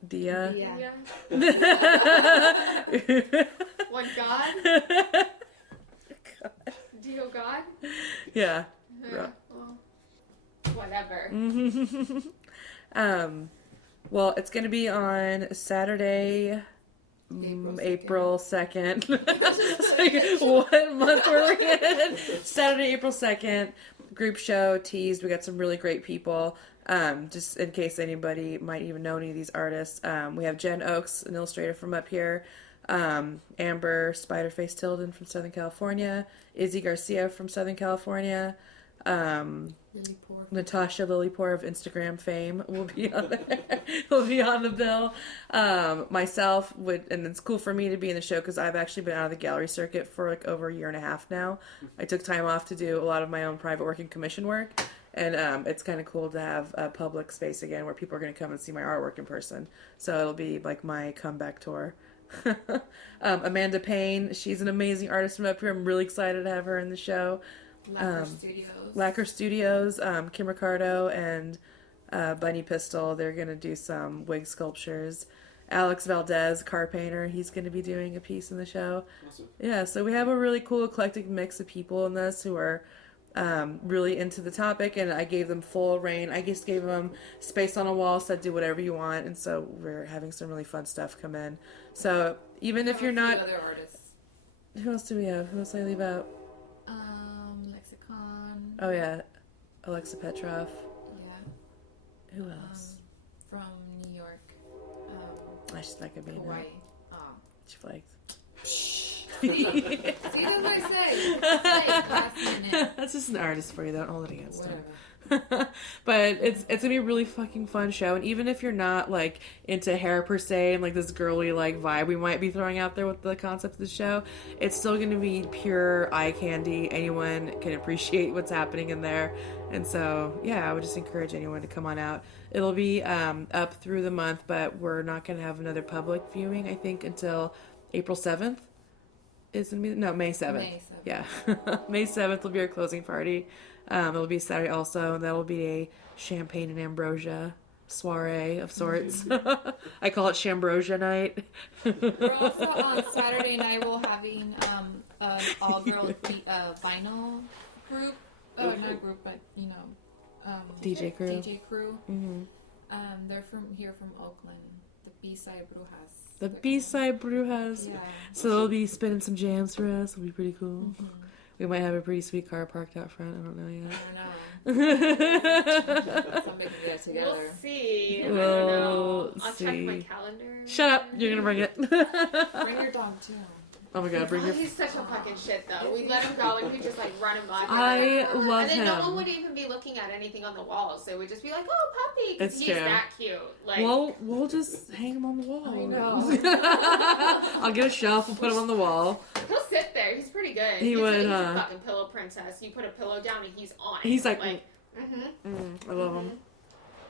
Dia. Yeah. One God. Dio God. Yeah. Well, whatever. Well, it's going to be on Saturday, April 2nd. What month were we in? Saturday, April 2nd. Group show, TEASE. We got some really great people. Just in case anybody might even know any of these artists. We have Jen Oakes, an illustrator from up here. Amber Spiderface Tilden from Southern California. Izzy Garcia from Southern California. Natasha Lilypour of Instagram fame will be on there. Will be on the bill. Myself and it's cool for me to be in the show because I've actually been out of the gallery circuit for like over a year and a half now. I took time off to do a lot of my own private work and commission work, and it's kind of cool to have a public space again where people are going to come and see my artwork in person. So it'll be like my comeback tour. Amanda Payne, she's an amazing artist from up here. I'm really excited to have her in the show. Lacquer Studios, Kim Ricardo and Bunny Pistol, they're going to do some wig sculptures. Alex Valdez, car painter, he's going to be doing a piece in the show. Awesome. Yeah, so we have a really cool eclectic mix of people in this who are really into the topic, and I gave them full reign. I just gave them space on a wall, said do whatever you want, and so we're having some really fun stuff come in. So even if you're not... Other artists. Who else do we have? Who else did I leave out? Lexicon. Oh yeah, Alexa Petrov. Yeah. Who else? From New York. She's not gonna be in Hawaii. it. Oh. She flaked. See, that's what I say. Like, last minute. That's just an artist for you. Don't hold it against Whatever. him. But it's gonna be a really fucking fun show, and even if you're not like into hair per se and like this girly like vibe we might be throwing out there with the concept of the show, it's still gonna be pure eye candy. Anyone can appreciate what's happening in there, and so yeah, I would just encourage anyone to come on out. It'll be up through the month, but we're not gonna have another public viewing I think until April 7th. May 7th. May 7th. Yeah. May 7th will be our closing party. It'll be Saturday also, and that'll be a champagne and ambrosia soiree of sorts. I call it Shambrosia night. We're also on Saturday night we're having an all-girl vinyl group. Oh, not group, but DJ crew. DJ crew. Mm-hmm. They're from Oakland. The B-side Brujas. The B-side Brujas. Yeah. So they'll be spinning some jams for us. It'll be pretty cool. Mm-hmm. We might have a pretty sweet car parked out front. I don't know yet. I don't know. Somebody can get it together. We'll see. We'll I don't know. I'll see. check my calendar. Shut up. You're going to bring it. Bring your dog too. Oh my god, bring your... He's such a fucking shit though. We let him go and we just like run him off. I love and then him. no one would even be looking at anything on the walls. They would just be like, "Oh, puppy," because It's he's true. that cute. Like, We'll just hang him on the wall. I know. I'll get a shelf. We'll put him on the wall. he'll sit there. He's pretty good. He would, he's huh? a fucking pillow princess. You put a pillow down and he's on it. He's like mm-hmm. I love him.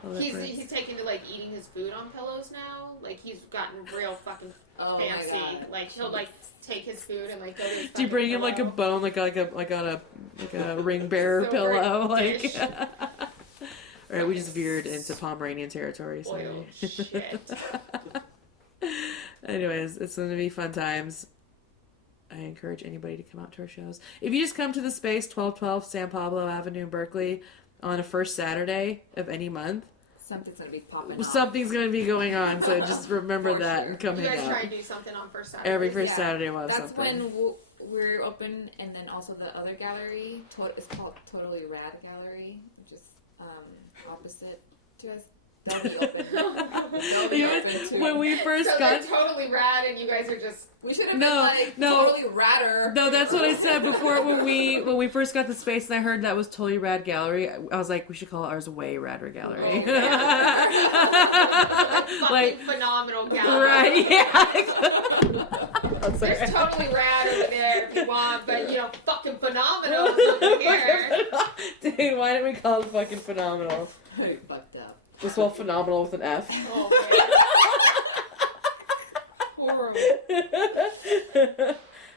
Love that He's prince. taken to like eating his food on pillows now. Like he's gotten real fucking fancy. My God. Like he'll like take his food and like go to his Do you bring him pillow. like a bone, like a ring bearer Silver pillow? dish. Like, all right, we just veered into Pomeranian territory. Sorry. Oil shit. Anyways, it's going to be fun times. I encourage anybody to come out to our shows. If you just come to the space, 1212 San Pablo Avenue in Berkeley, on a first Saturday of any month, Something's going to be popping off. something's going to be going on. So just remember For that sure. and come You hang guys out. try and do something on first Saturday. Every first Yeah. Saturday we'll have That's something. when we're open, and then also the other gallery. It's called Totally Rad Gallery, which is opposite to us. They'll be open. They'll be open too. When we first So got... they're totally rad, and you guys are just. We should have No, been no. totally radder. No, that's what I said before when we first got the space and I heard that was Totally Rad Gallery. I was like, we should call ours Way Radder Gallery. Fucking Like, phenomenal gallery. right? Yeah. That's There's right. totally rad over there if you want, but fucking phenomenal is over here. Dude, why didn't we call it fucking phenomenal? Fucked up. We'll spell phenomenal with an F. Oh, man. Horrible.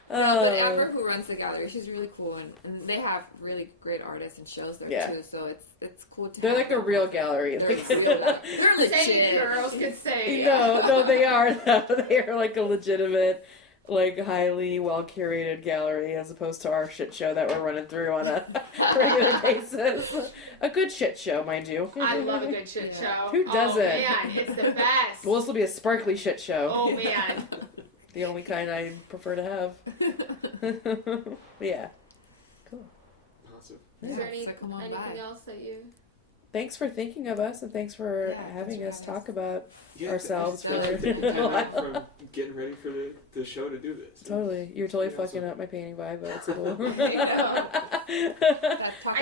But Amber, who runs the gallery, she's really cool, and they have really great artists and shows there Yeah. too. So it's cool to. They're have like a real gallery. They're real. They're Say legit. girls could say. No, they are. They are like a legitimate, like highly well curated gallery as opposed to our shit show that we're running through on a regular basis. A good shit show, mind you. I love a good shit show. Who doesn't? Oh, man, it's the best. Well, this will be a sparkly shit show. Oh, man. The only kind I prefer to have. But yeah. Cool. Awesome. Is there Yeah, so come on anything by. else that you... thanks for thinking of us, and thanks for having us talk about ourselves. Thanks for taking time from getting ready for the show to do this. Totally. You're totally fucking up my painting vibe, but it's cool. I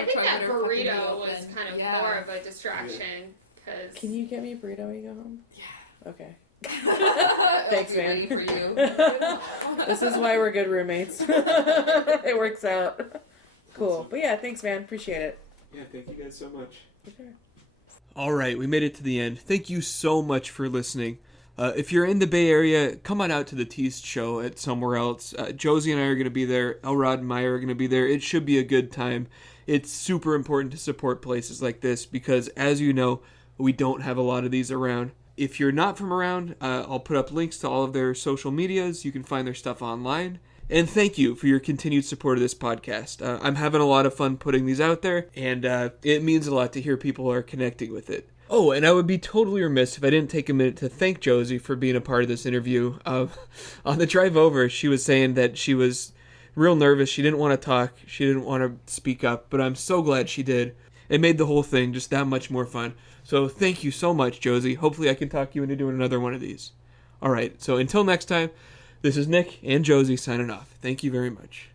think that burrito was kind of more of a distraction. Cause... Can you get me a burrito when you go home? Yeah. Okay. Thanks, man. For you. This is why we're good roommates. It works out. Cool. But yeah, thanks, man. Appreciate it. Yeah, thank you guys so much. For sure. All right, we made it to the end. Thank you so much for listening. If you're in the Bay Area, come on out to the TEASE show at Somewhere Else. Josie and I are going to be there. Elrod and Mayra are going to be there. It should be a good time. It's super important to support places like this because, as you know, we don't have a lot of these around. If you're not from around, I'll put up links to all of their social medias. You can find their stuff online. And thank you for your continued support of this podcast. I'm having a lot of fun putting these out there, and it means a lot to hear people are connecting with it. Oh, and I would be totally remiss if I didn't take a minute to thank Josie for being a part of this interview. On the drive over, she was saying that she was real nervous. She didn't want to talk. She didn't want to speak up, but I'm so glad she did. It made the whole thing just that much more fun. So thank you so much, Josie. Hopefully I can talk you into doing another one of these. All right, so until next time, this is Nick and Josie signing off. Thank you very much.